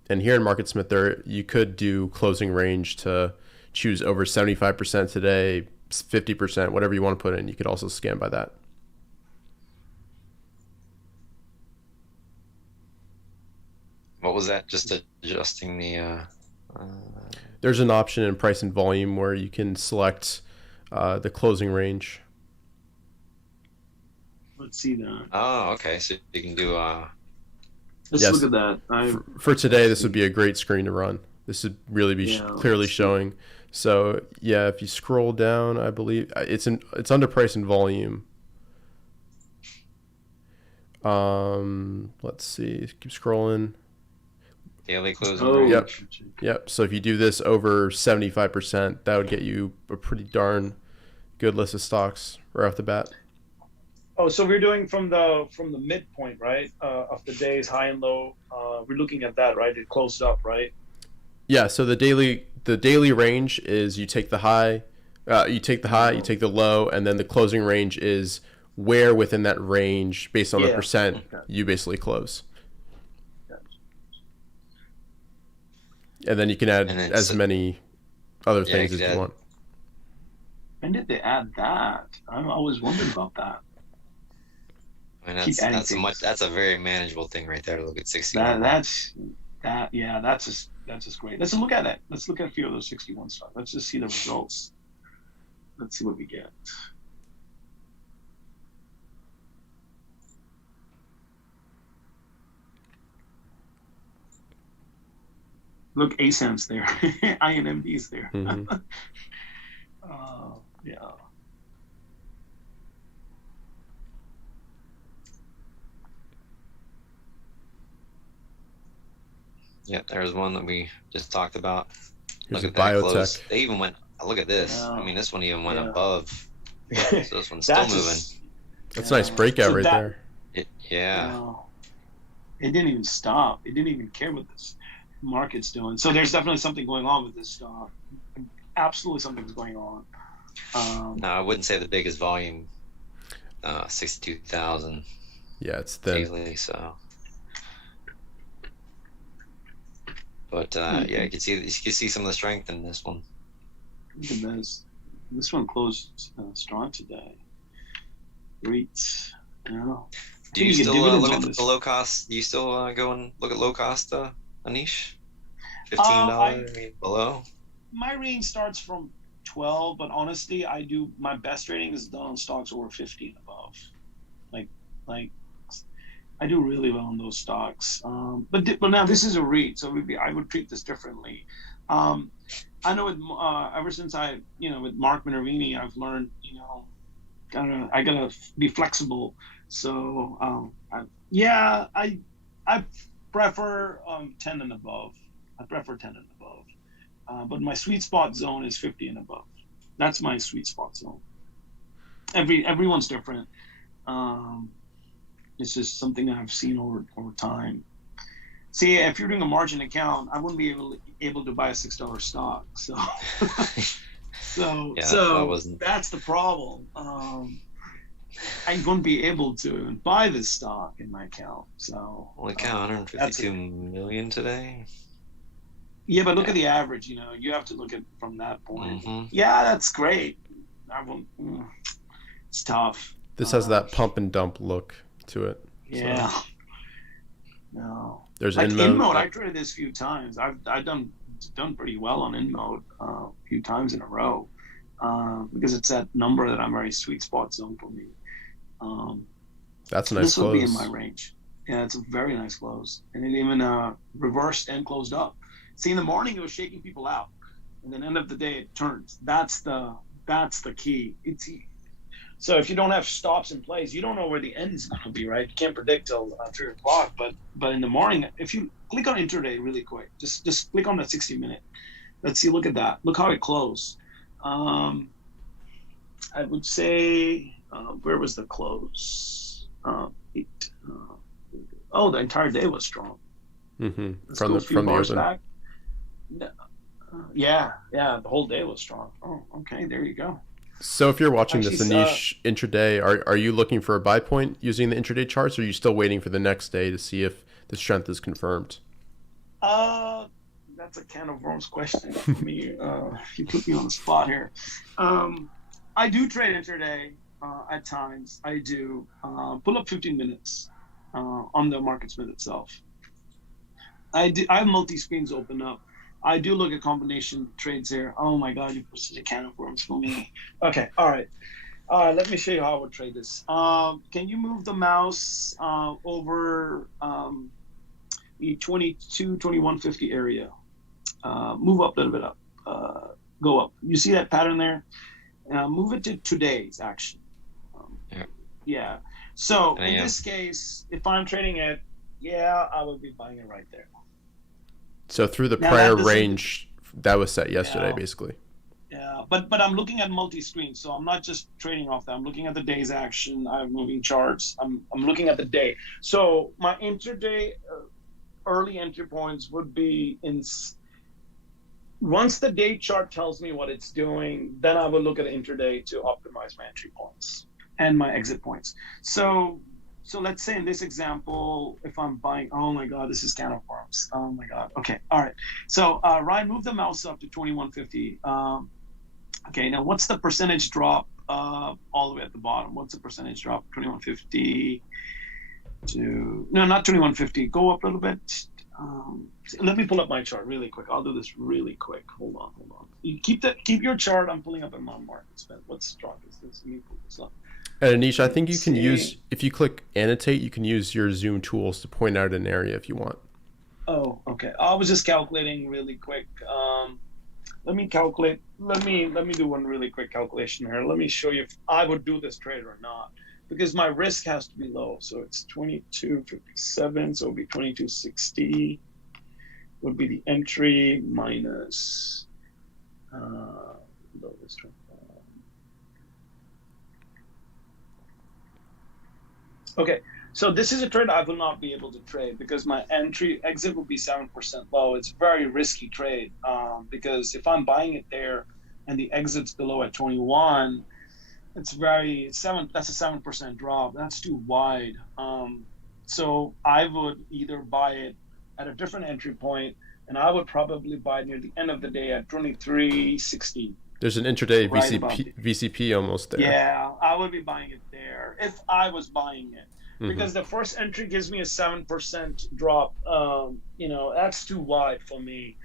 And here in MarketSmith, you could do closing range to choose over 75% today, 50%, whatever you want to put in. You could also scan by that. What was that? Just adjusting the... There's an option in price and volume where you can select the closing range. Let's see that. Oh, okay. So you can do... Let's look at that. For today, this would be a great screen to run. This would really be clearly showing. So yeah, if you scroll down, I believe it's under price and volume. Let's see. Keep scrolling. Daily closing Oh, range. Yep. So if you do this over 75%, that would get you a pretty darn good list of stocks right off the bat. Oh, so we're doing from the midpoint, right? Of the day's high and low. We're looking at that, right? It closed up, right? Yeah. So the daily range is you take the high, you take the low, and then the closing range is where within that range, based on the percent, you basically close. And then you can add as many other things as you want. When did they add that? I always wondered about that. I mean, that's a very manageable thing right there to look at 61. That's just great. Let's look at it. Let's look at a few of those 61 stocks. Let's just see the results. Let's see what we get. Look, ASAM's there. INMD's there. Mm-hmm. Yeah. Yeah, there's one that we just talked about. Here's Look a at that biotech. close. They even went. Look at this. Yeah. I mean, this one even went Yeah. above. So this one's still moving. That's a nice breakout right there. Yeah. No. It didn't even stop. It didn't even care what this market's doing. So there's definitely something going on with this stock. Absolutely something's going on. No, I wouldn't say the biggest volume. 62,000. Yeah, it's thin. Daily, so. But yeah, you can see some of the strength in this one. Look at this. This one closed strong today. REITs. Yeah. Do you still look at the low cost? Do you still go and look at low cost, Anish? $15 below? My range starts from 12, but honestly, my best trading is done on stocks over 50 and above. Like I do really well on those stocks. But now this is a REIT, so I would treat this differently. I know ever since with Mark Minervini, I've learned, I gotta be flexible. So I prefer 10 and above. I prefer 10 and above. But my sweet spot zone is 50 and above. That's my sweet spot zone. Everyone's different. It's just something that I've seen over time. See, if you're doing a margin account, I wouldn't be able to buy a $6 stock. So, that's the problem. I wouldn't be able to buy this stock in my account. So only count 152 million today. Yeah, but look at the average. You have to look at from that point. Mm-hmm. Yeah, that's great. It's tough. This has that pump and dump look to it. Yeah. So. No. There's InMode. I traded this a few times. I've done pretty well on InMode a few times in a row because it's that number that I'm very sweet spot zone for me. That's a nice close. This will be in my range. Yeah, it's a very nice close, and it even reversed and closed up. See, in the morning it was shaking people out, and then end of the day it turns. That's the key. So if you don't have stops in place, you don't know where the end is going to be, right? You can't predict till 3 o'clock. But in the morning, if you click on Intraday really quick, just click on that 60-minute. Let's see. Look at that. Look how it closed. I would say, where was the close? The entire day was strong. Mm-hmm. From the open. Back. Yeah, the whole day was strong. Oh, okay, there you go. So if you're watching this Anish intraday, are you looking for a buy point using the intraday charts, or are you still waiting for the next day to see if the strength is confirmed? That's a can of worms question for me. You put me on the spot here. I do trade intraday at times. I do pull up 15 minutes on the market split itself. I have multi-screens open up. I do look at combination trades here. Oh my God, you put such a can of worms for me. Okay, all right. Let me show you how I would trade this. Can you move the mouse over the 22, 2150 area? Move up a little bit up. Go up. You see that pattern there? Move it to today's action. Yeah. So I in am. this case, if I'm trading it, yeah, I would be buying it right there. So through the Now, prior that doesn't- range that was set yesterday, Yeah. basically. Yeah, but I'm looking at multi-screen, so I'm not just trading off that. I'm looking at the day's action. I'm moving charts. I'm looking at the day. So my intraday early entry points would be once the day chart tells me what it's doing, then I will look at intraday to optimize my entry points and my exit points. So let's say in this example, if I'm buying, oh my God, this is can of worms. Oh my God. Okay. All right. So Ryan, move the mouse up to 2150. Okay. Now what's the percentage drop all the way at the bottom? What's the percentage drop? 2150 to, no, not 2150. Go up a little bit. Let me pull up my chart really quick. I'll do this really quick. Hold on. You keep your chart. I'm pulling up a market. What stock is this? Let me pull this up. And Anish, I think you can use, if you click annotate, you can use your zoom tools to point out an area if you want. Oh, okay. I was just calculating really quick. Let me calculate. Let me do one really quick calculation here. Let me show you if I would do this trade or not, because my risk has to be low. So it's 2257. So it would be 2260. Would be the entry minus lowest. Okay, so this is a trade I will not be able to trade because my exit will be 7% low. It's a very risky trade because if I'm buying it there and the exit's below at 21, that's a 7% drop. That's too wide. So I would either buy it at a different entry point, and I would probably buy it near the end of the day at 2360. There's an intraday Right VCP almost there. Yeah, I would be buying it there if I was buying it. Because the first entry gives me a 7% drop. That's too wide for me.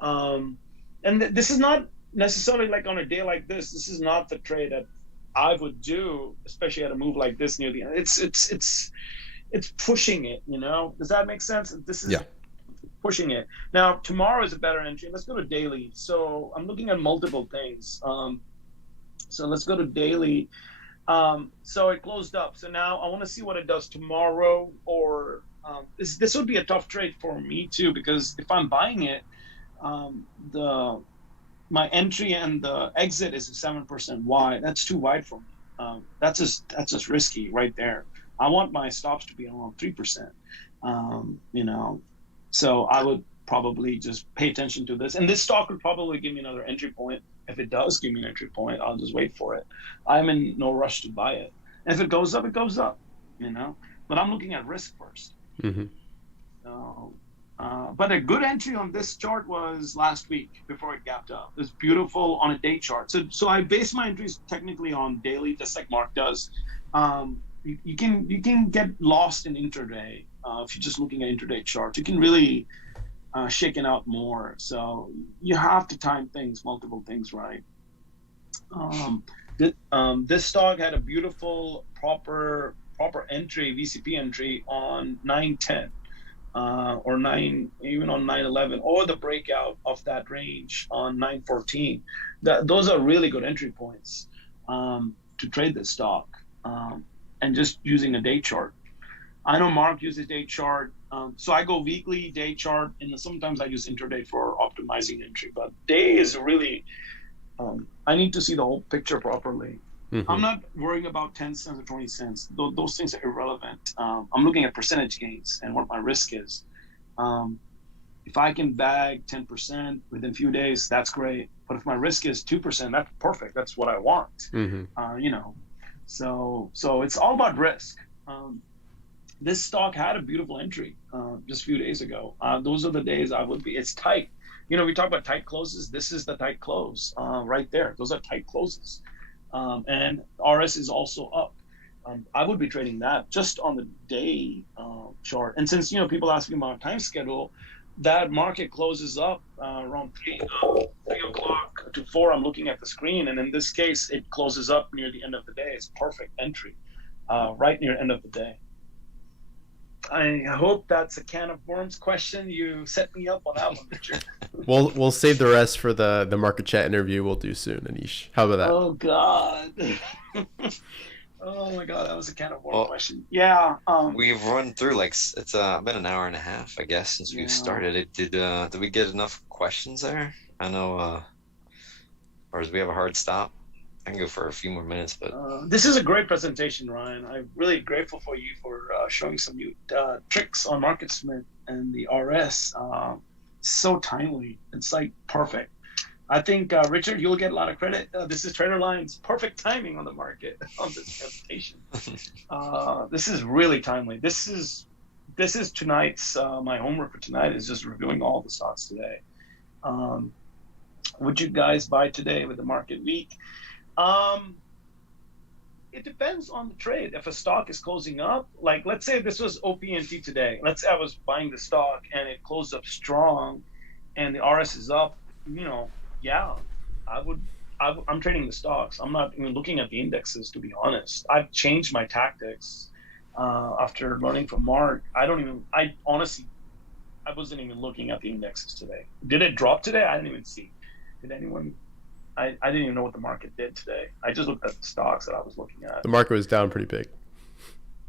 And this is not necessarily like on a day like this. This is not the trade that I would do, especially at a move like this near the end. It's pushing it. Does that make sense? This is pushing it. Now tomorrow is a better entry. Let's go to daily. So I'm looking at multiple things. So let's go to daily. So it closed up. So now I want to see what it does tomorrow, or this would be a tough trade for me too, because if I'm buying it, my entry and the exit is 7% wide. That's too wide for me. That's just risky right there. I want my stops to be around 3%. So I would probably just pay attention to this, and this stock would probably give me another entry point. If it does give me an entry point, I'll just wait for it. I'm in no rush to buy it. And if it goes up, it goes up, But I'm looking at risk first. So, but a good entry on this chart was last week before it gapped up. It's beautiful on a day chart. So I base my entries technically on daily, just like Mark does. You can get lost in intraday if you're just looking at intraday charts. You can really shaken out more. So you have to time multiple things right. This stock had a beautiful proper entry, VCP entry on 910 or 9, even on 911, or the breakout of that range on 914. Those are really good entry points to trade this stock, and just using a day chart. I know Mark uses day chart. So I go weekly, day chart, and sometimes I use intraday for optimizing entry. But day is really, I need to see the whole picture properly. I'm not worrying about 10 cents or 20 cents. Those things are irrelevant. I'm looking at percentage gains and what my risk is. If I can bag 10% within a few days, that's great. But if my risk is 2%, that's perfect. That's what I want. So it's all about risk. This stock had a beautiful entry just a few days ago. Those are the days I would be. It's tight. We talk about tight closes. This is the tight close right there. Those are tight closes. And RS is also up. I would be trading that just on the day chart. And since, people ask me about time schedule, that market closes up around 3 o'clock to 4. I'm looking at the screen. And in this case, it closes up near the end of the day. It's perfect entry right near end of the day. I hope that's a can of worms question. You set me up on that one, Richard. We'll save the rest for the market chat interview we'll do soon, Anish. How about that? Oh God. Oh my God, that was a can of worms question. Yeah. We've run through like it's been an hour and a half, I guess, since we've started it. Did we get enough questions there? I know, or do we have a hard stop? I can go for a few more minutes, but this is a great presentation, Ryan. I'm really grateful for you for showing some new tricks on MarketSmith and the RS. So timely. It's like perfect. I think, Richard, you'll get a lot of credit. This is Traderlion's perfect timing on the market on this presentation. This is really timely. This is tonight's, my homework for tonight is just reviewing all the stocks today. Would you guys buy today with the market weak? It depends on the trade. If a stock is closing up, like let's say this was OPNT today. Let's say I was buying the stock and it closed up strong and the RS is up, yeah, I'm trading the stocks. I'm not even looking at the indexes, to be honest. I've changed my tactics after learning from Mark. I wasn't even looking at the indexes today. Did it drop today? I didn't even see. Did anyone? I didn't even know what the market did today. I just looked at the stocks that I was looking at. The market was down pretty big.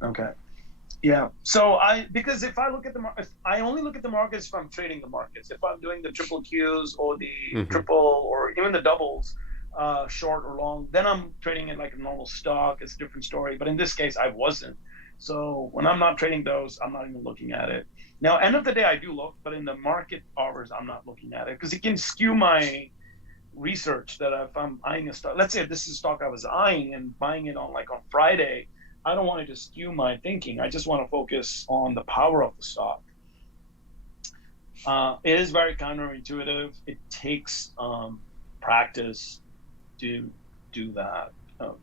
Okay. Yeah. So because if I look at I only look at the markets if I'm trading the markets. If I'm doing the triple Qs or the triple or even the doubles, short or long, then I'm trading it like a normal stock. It's a different story. But in this case, I wasn't. So when I'm not trading those, I'm not even looking at it. Now, end of the day, I do look, but in the market hours, I'm not looking at it because it can skew my research. That if I'm eyeing a stock, let's say if this is a stock I was eyeing and buying it on Friday, I don't want it to skew my thinking. I just want to focus on the power of the stock. It is very counterintuitive. It takes practice to do that.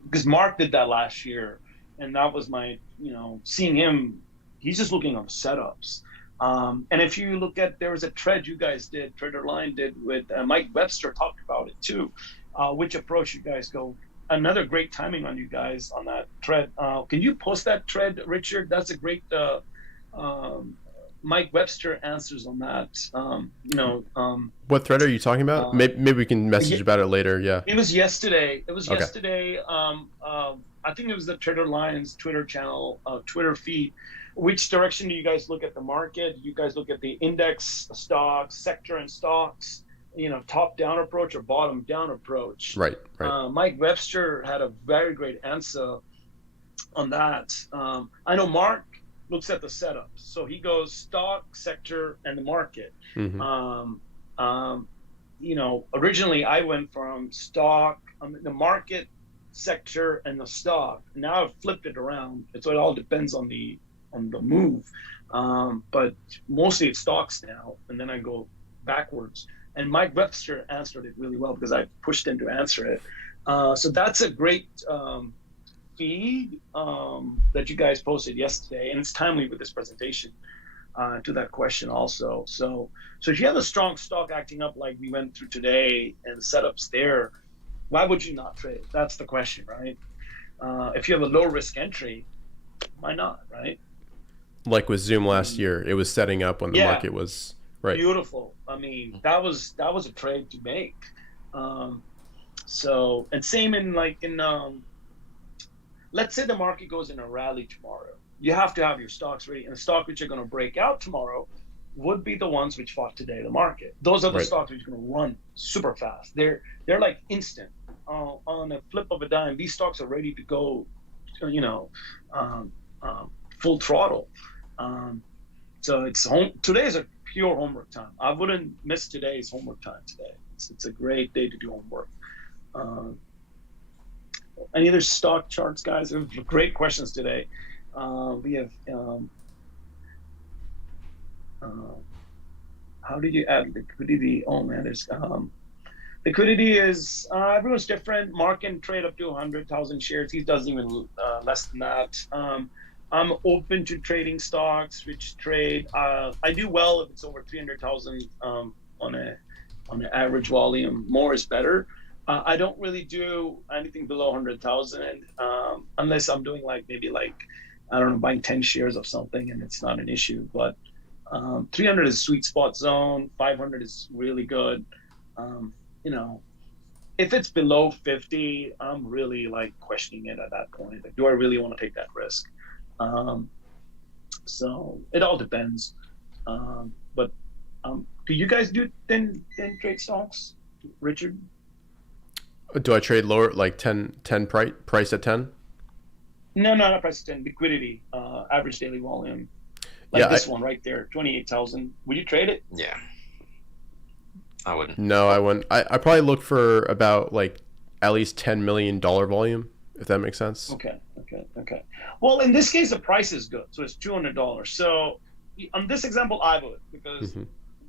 Because Mark did that last year, and that was my, seeing him, he's just looking on setups. And if you look at, there was a thread you guys did, Traderlion did with Mike Webster talked about it too, which approach you guys go. Another great timing on you guys on that thread. Can you post that thread, Richard? That's a great Mike Webster answers on that. What thread are you talking about? Maybe we can message about it later. Yeah. It was yesterday. Okay. Yesterday. I think it was the Traderlion's Twitter channel, Twitter feed. Which direction do you guys look at the market? You guys look at the index stocks, sector and stocks, top-down approach or bottom-down approach. Right. Mike Webster had a very great answer on that. I know Mark looks at the setup. So he goes stock, sector, and the market. Originally I went from stock, the market, sector, and the stock. Now I've flipped it around. So it all depends on the move. But mostly it's stocks now, and then I go backwards. And Mike Webster answered it really well because I pushed him to answer it. So that's a great feed that you guys posted yesterday, and it's timely with this presentation to that question also. So if you have a strong stock acting up like we went through today and the setups there, why would you not trade? That's the question, right? If you have a low risk entry, why not, right? Like with Zoom last year, it was setting up when the market was right. Beautiful. I mean, that was a trade to make. And same in let's say the market goes in a rally tomorrow. You have to have your stocks ready, and the stocks which are going to break out tomorrow would be the ones which fought today the market. Those are the stocks which are going to run super fast. They're like instant. On a flip of a dime, these stocks are ready to go, full throttle. So today is a pure homework time. I wouldn't miss today's homework time today. It's a great day to do homework. Any other stock charts, guys? Great questions today. We have how did you add liquidity? Oh man, there's liquidity is everyone's different. Mark can trade up to 100,000 shares. He doesn't even less than that. I'm open to trading stocks which trade. I do well if it's over 300,000 on an average volume. More is better. I don't really do anything below 100,000 unless I'm doing buying 10 shares of something and it's not an issue. But 300 is sweet spot zone. 500 is really good. if it's below 50, I'm really like questioning it at that point. Like, do I really want to take that risk? So it all depends. But do you guys do thin trade stocks, Richard? Do I trade lower, like 10 price at 10? No, not price at 10. Liquidity, average daily volume. Like Yeah, this one right there, 28,000. Would you trade it? Yeah, I wouldn't. No, I wouldn't. I probably look for about like at least $10 million volume, if that makes sense. Okay. Well, in this case, the price is good, so it's $200. So on this example, I would, because,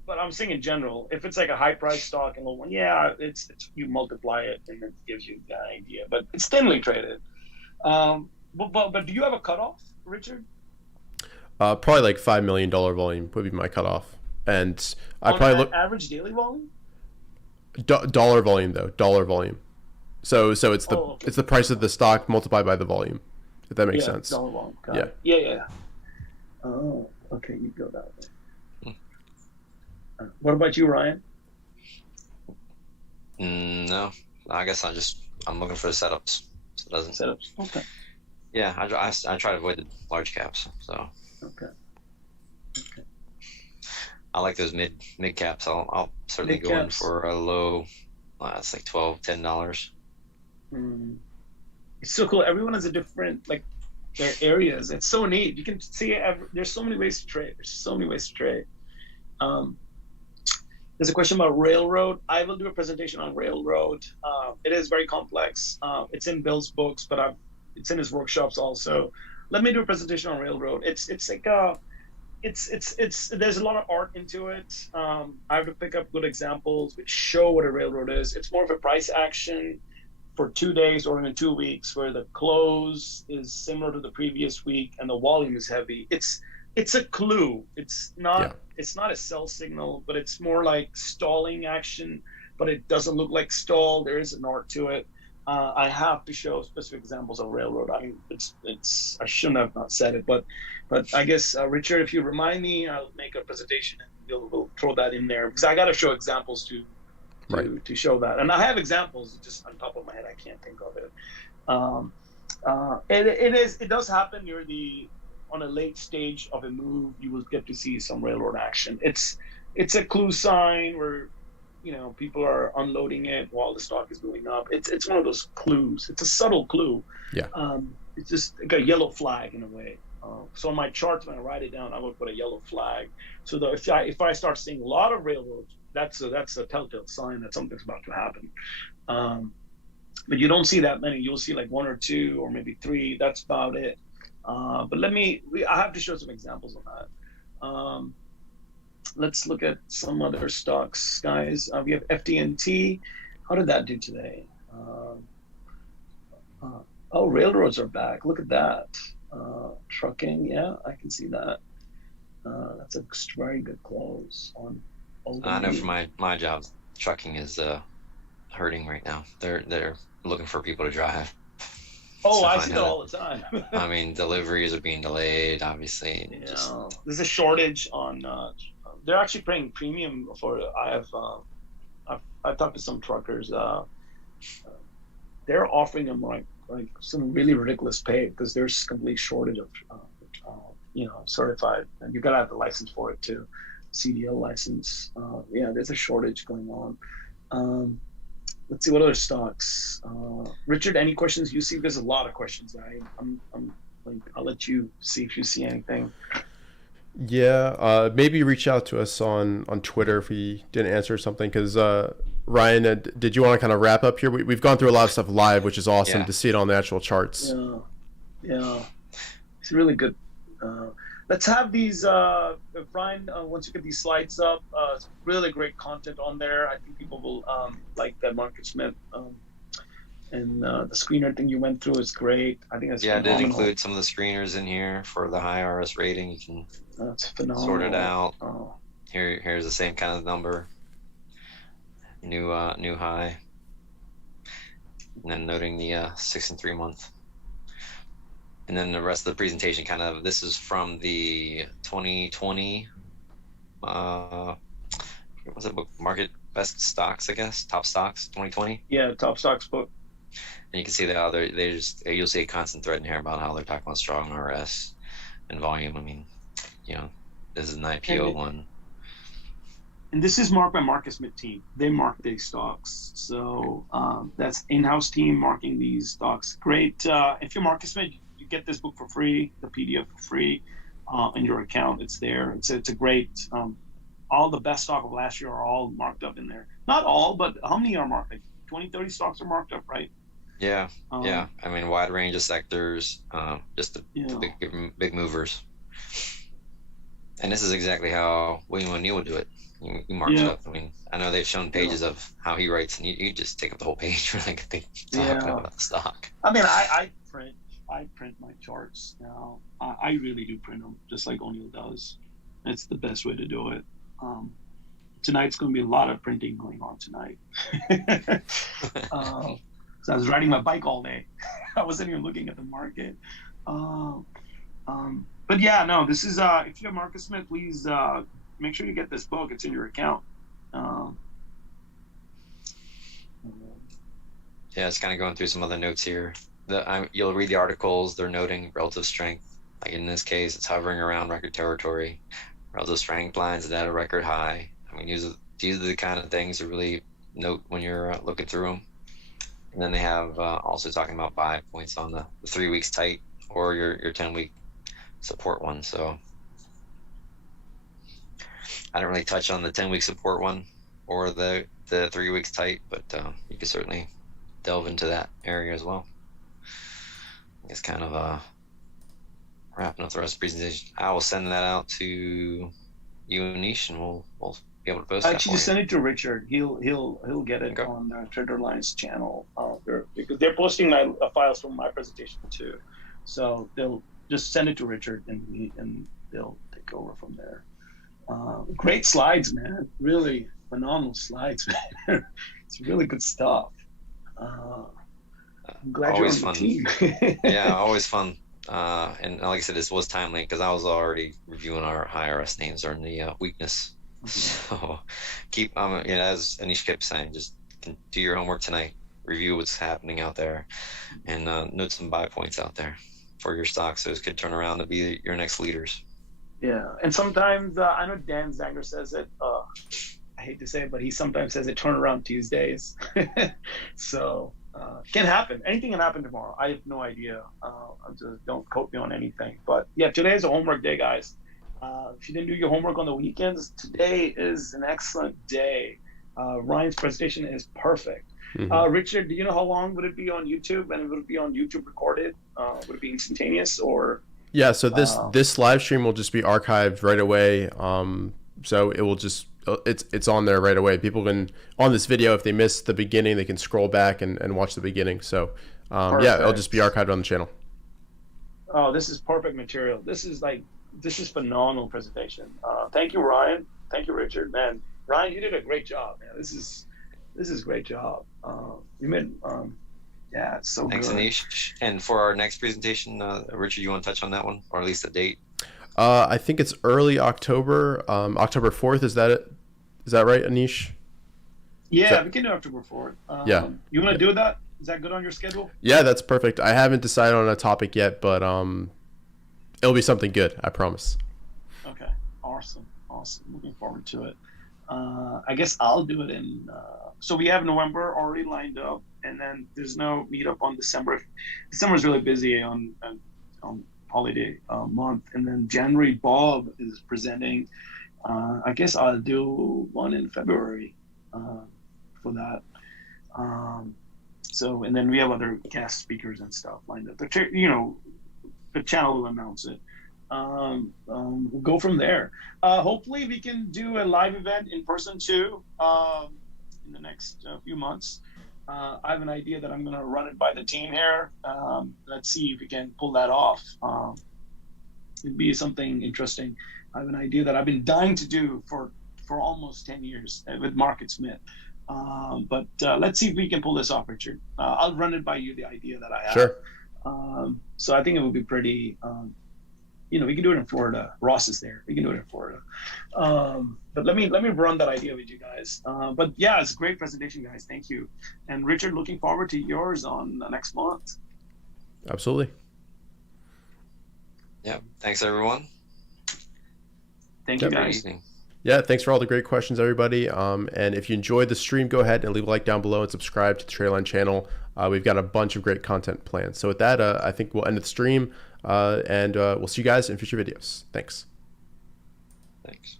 but I'm saying in general, if it's like a high price stock and low one, yeah, it's you multiply it and it gives you the idea. But it's thinly traded. But do you have a cutoff, Richard? Probably like $5 million volume would be my cutoff, and I On probably look average daily volume. dollar volume though, dollar volume. So it's the okay. it's the price of the stock multiplied by the volume, if that makes sense. Dollar volume. Yeah. Yeah. Oh, okay, you go that way. What about you, Ryan? No, I guess I'm looking for the setups. So it doesn't. Setups. Okay. Yeah, I try to avoid the large caps. So. Okay. I like those mid caps. I'll certainly go in for a low. It's like $10. It's so cool. Everyone has a different, like, their areas. It's so neat. You can see there's so many ways to trade. There's a question about railroad. I will do a presentation on railroad. It is very complex. It's in Bill's books, but it's in his workshops also. Let me do a presentation on railroad. It's like there's a lot of art into it. I have to pick up good examples which show what a railroad is. It's more of a price action for 2 days or even 2 weeks, where the close is similar to the previous week and the volume is heavy. It's a clue. It's not a sell signal, but it's more like stalling action, but it doesn't look like stall. There is an art to it. I have to show specific examples of railroad. I mean, it's I shouldn't have not said it, but I guess Richard, if you remind me, I'll make a presentation and we'll throw that in there, because I got to show examples to show that. And I have examples just on top of my head. I can't think of it. It does happen on a late stage of a move. You will get to see some railroad action. It's a clue sign where, people are unloading it while the stock is going up. It's one of those clues. It's a subtle clue. Yeah. It's just like a yellow flag in a way. So on my charts, when I write it down, I would put a yellow flag. So that if I start seeing a lot of railroads, that's a telltale sign that something's about to happen. But you don't see that many. You'll see like 1 or 2 or maybe 3. That's about it. But I have to show some examples on that. Let's look at some other stocks, guys. We have FTNT. How did that do today? Railroads are back. Look at that. Trucking, yeah, I can see that. That's a very good close on. I know for my job, trucking is hurting right now. They're looking for people to drive. Oh, I see that all the time. I mean, deliveries are being delayed, obviously. Yeah, there's a shortage on. They're actually paying premium for. I've talked to some truckers. They're offering them like some really ridiculous pay because there's complete shortage of certified, and you gotta have the license for it too, CDL license. There's a shortage going on. Let's see what other stocks. Richard, any questions you see? There's a lot of questions. I'll let you see if you see anything. Yeah, maybe reach out to us on Twitter if we didn't answer something, because Ryan, did you want to kind of wrap up here? We've gone through a lot of stuff live, which is awesome to see it on the actual charts. Yeah, it's really good. Let's have these, Ryan, once you get these slides up, it's really great content on there. I think people will like that Market Smith. And the screener thing you went through is great. I think that's phenomenal. I did include some of the screeners in here for the high RS rating. You can sort it out. Here's the same kind of number. New high. And then noting the 6 and 3 month. And then the rest of the presentation this is from the 2020 what was it, best stocks, I guess, top stocks 2020. Yeah, top stocks book. And you can see that you'll see a constant thread in here about how they're talking about strong RS and volume. I mean, this is an IPO one. And this is marked by Marcus Smith team. They mark these stocks. So that's in-house team marking these stocks. Great. If you're Marcus Smith, you get this book for free, the PDF for free in your account. It's there. It's a great, all the best stock of last year are all marked up in there. Not all, but how many are marked? Like 20, 30 stocks are marked up, right? Yeah. I mean, wide range of sectors, just the big movers. And this is exactly how William O'Neill would do it. He marks it up. I mean, I know they've shown pages of how he writes, and you just take up the whole page for like talking about the stock. I mean, I print my charts now. I really do print them, just like O'Neill does. It's the best way to do it. Tonight's going to be a lot of printing going on tonight. So I was riding my bike all day. I wasn't even looking at the market. But yeah, no, this is, if you're Marcus Smith, please make sure you get this book. It's in your account. Yeah, it's kind of going through some other notes here. You'll read the articles. They're noting relative strength. Like in this case, it's hovering around record territory. Relative strength lines at a record high. I mean, these are the kind of things to really note when you're looking through them. And then they have also talking about buy points on the 3 weeks tight or your 10-week support one. So I don't really touch on the 10-week support one or the 3 weeks tight, but you can certainly delve into that area as well. It's kind of wrapping up the rest of the presentation. I will send that out to you, Anish, and we'll be able to post that. Actually, just send it to Richard. He'll get it on Traderlion's channel because they're posting my files from my presentation too. So they'll just send it to Richard and they'll take over from there. Great slides, man. Really phenomenal slides, man. It's really good stuff. I'm glad always you're on the team. Yeah, always fun. And like I said, this was timely because I was already reviewing our high RS names during the weakness. So keep, as Anish kept saying, just do your homework tonight. Review what's happening out there, and note some buy points out there for your stocks. So this could turn around to be your next leaders. Yeah, and sometimes I know Dan Zanger says it. I hate to say it, but he sometimes says it turnaround Tuesdays. So can happen. Anything can happen tomorrow. I have no idea. Just don't quote me on anything. But yeah, today is a homework day, guys. If you didn't do your homework on the weekends, today is an excellent day. Ryan's presentation is perfect. Mm-hmm. Richard, do you know how long would it be on YouTube? And would it be on YouTube recorded? Would it be instantaneous or? Yeah, so this live stream will just be archived right away. So it will just it's on there right away. People can on this video, if they miss the beginning, they can scroll back and watch the beginning. So yeah, it'll just be archived on the channel. Oh, this is perfect material. This is phenomenal presentation. Thank you, Ryan. Thank you, Richard. Man, Ryan, you did a great job, man. This is a great job. You made yeah, it's so Thanks, good. Anish. And for our next presentation, Richard, you want to touch on that one, or at least the date? I think it's early October, October 4th. Is that it? Is that right, Anish? Yeah, we can do October 4th. Yeah. You want to do that? Is that good on your schedule? Yeah, that's perfect. I haven't decided on a topic yet, but it'll be something good, I promise. Okay, awesome. Looking forward to it. I guess I'll do it in. So we have November already lined up, and then there's no meetup on December. December is really busy on holiday month, and then January Bob is presenting. I guess I'll do one in February for that. So and then we have other guest speakers and stuff lined up. The channel will announce it. We'll go from there. Hopefully we can do a live event in person too in the next few months. I have an idea that I'm going to run it by the team here. Let's see if we can pull that off. It'd be something interesting. I have an idea that I've been dying to do for almost 10 years with Market Smith. But let's see if we can pull this off, Richard. I'll run it by you, the idea that I have. Sure. So I think it would be pretty we can do it in Florida. Ross is there. We can do it in Florida. But let me run that idea with you guys. But yeah, it's a great presentation, guys. Thank you. And Richard, looking forward to yours on next month. Absolutely. Yeah. Thanks, everyone. Thank you, Yep. Great guys. evening. Yeah, thanks for all the great questions, everybody. And if you enjoyed the stream, go ahead and leave a like down below and subscribe to the Traderlion channel. We've got a bunch of great content planned. So with that, I think we'll end the stream, and we'll see you guys in future videos. Thanks. Thanks.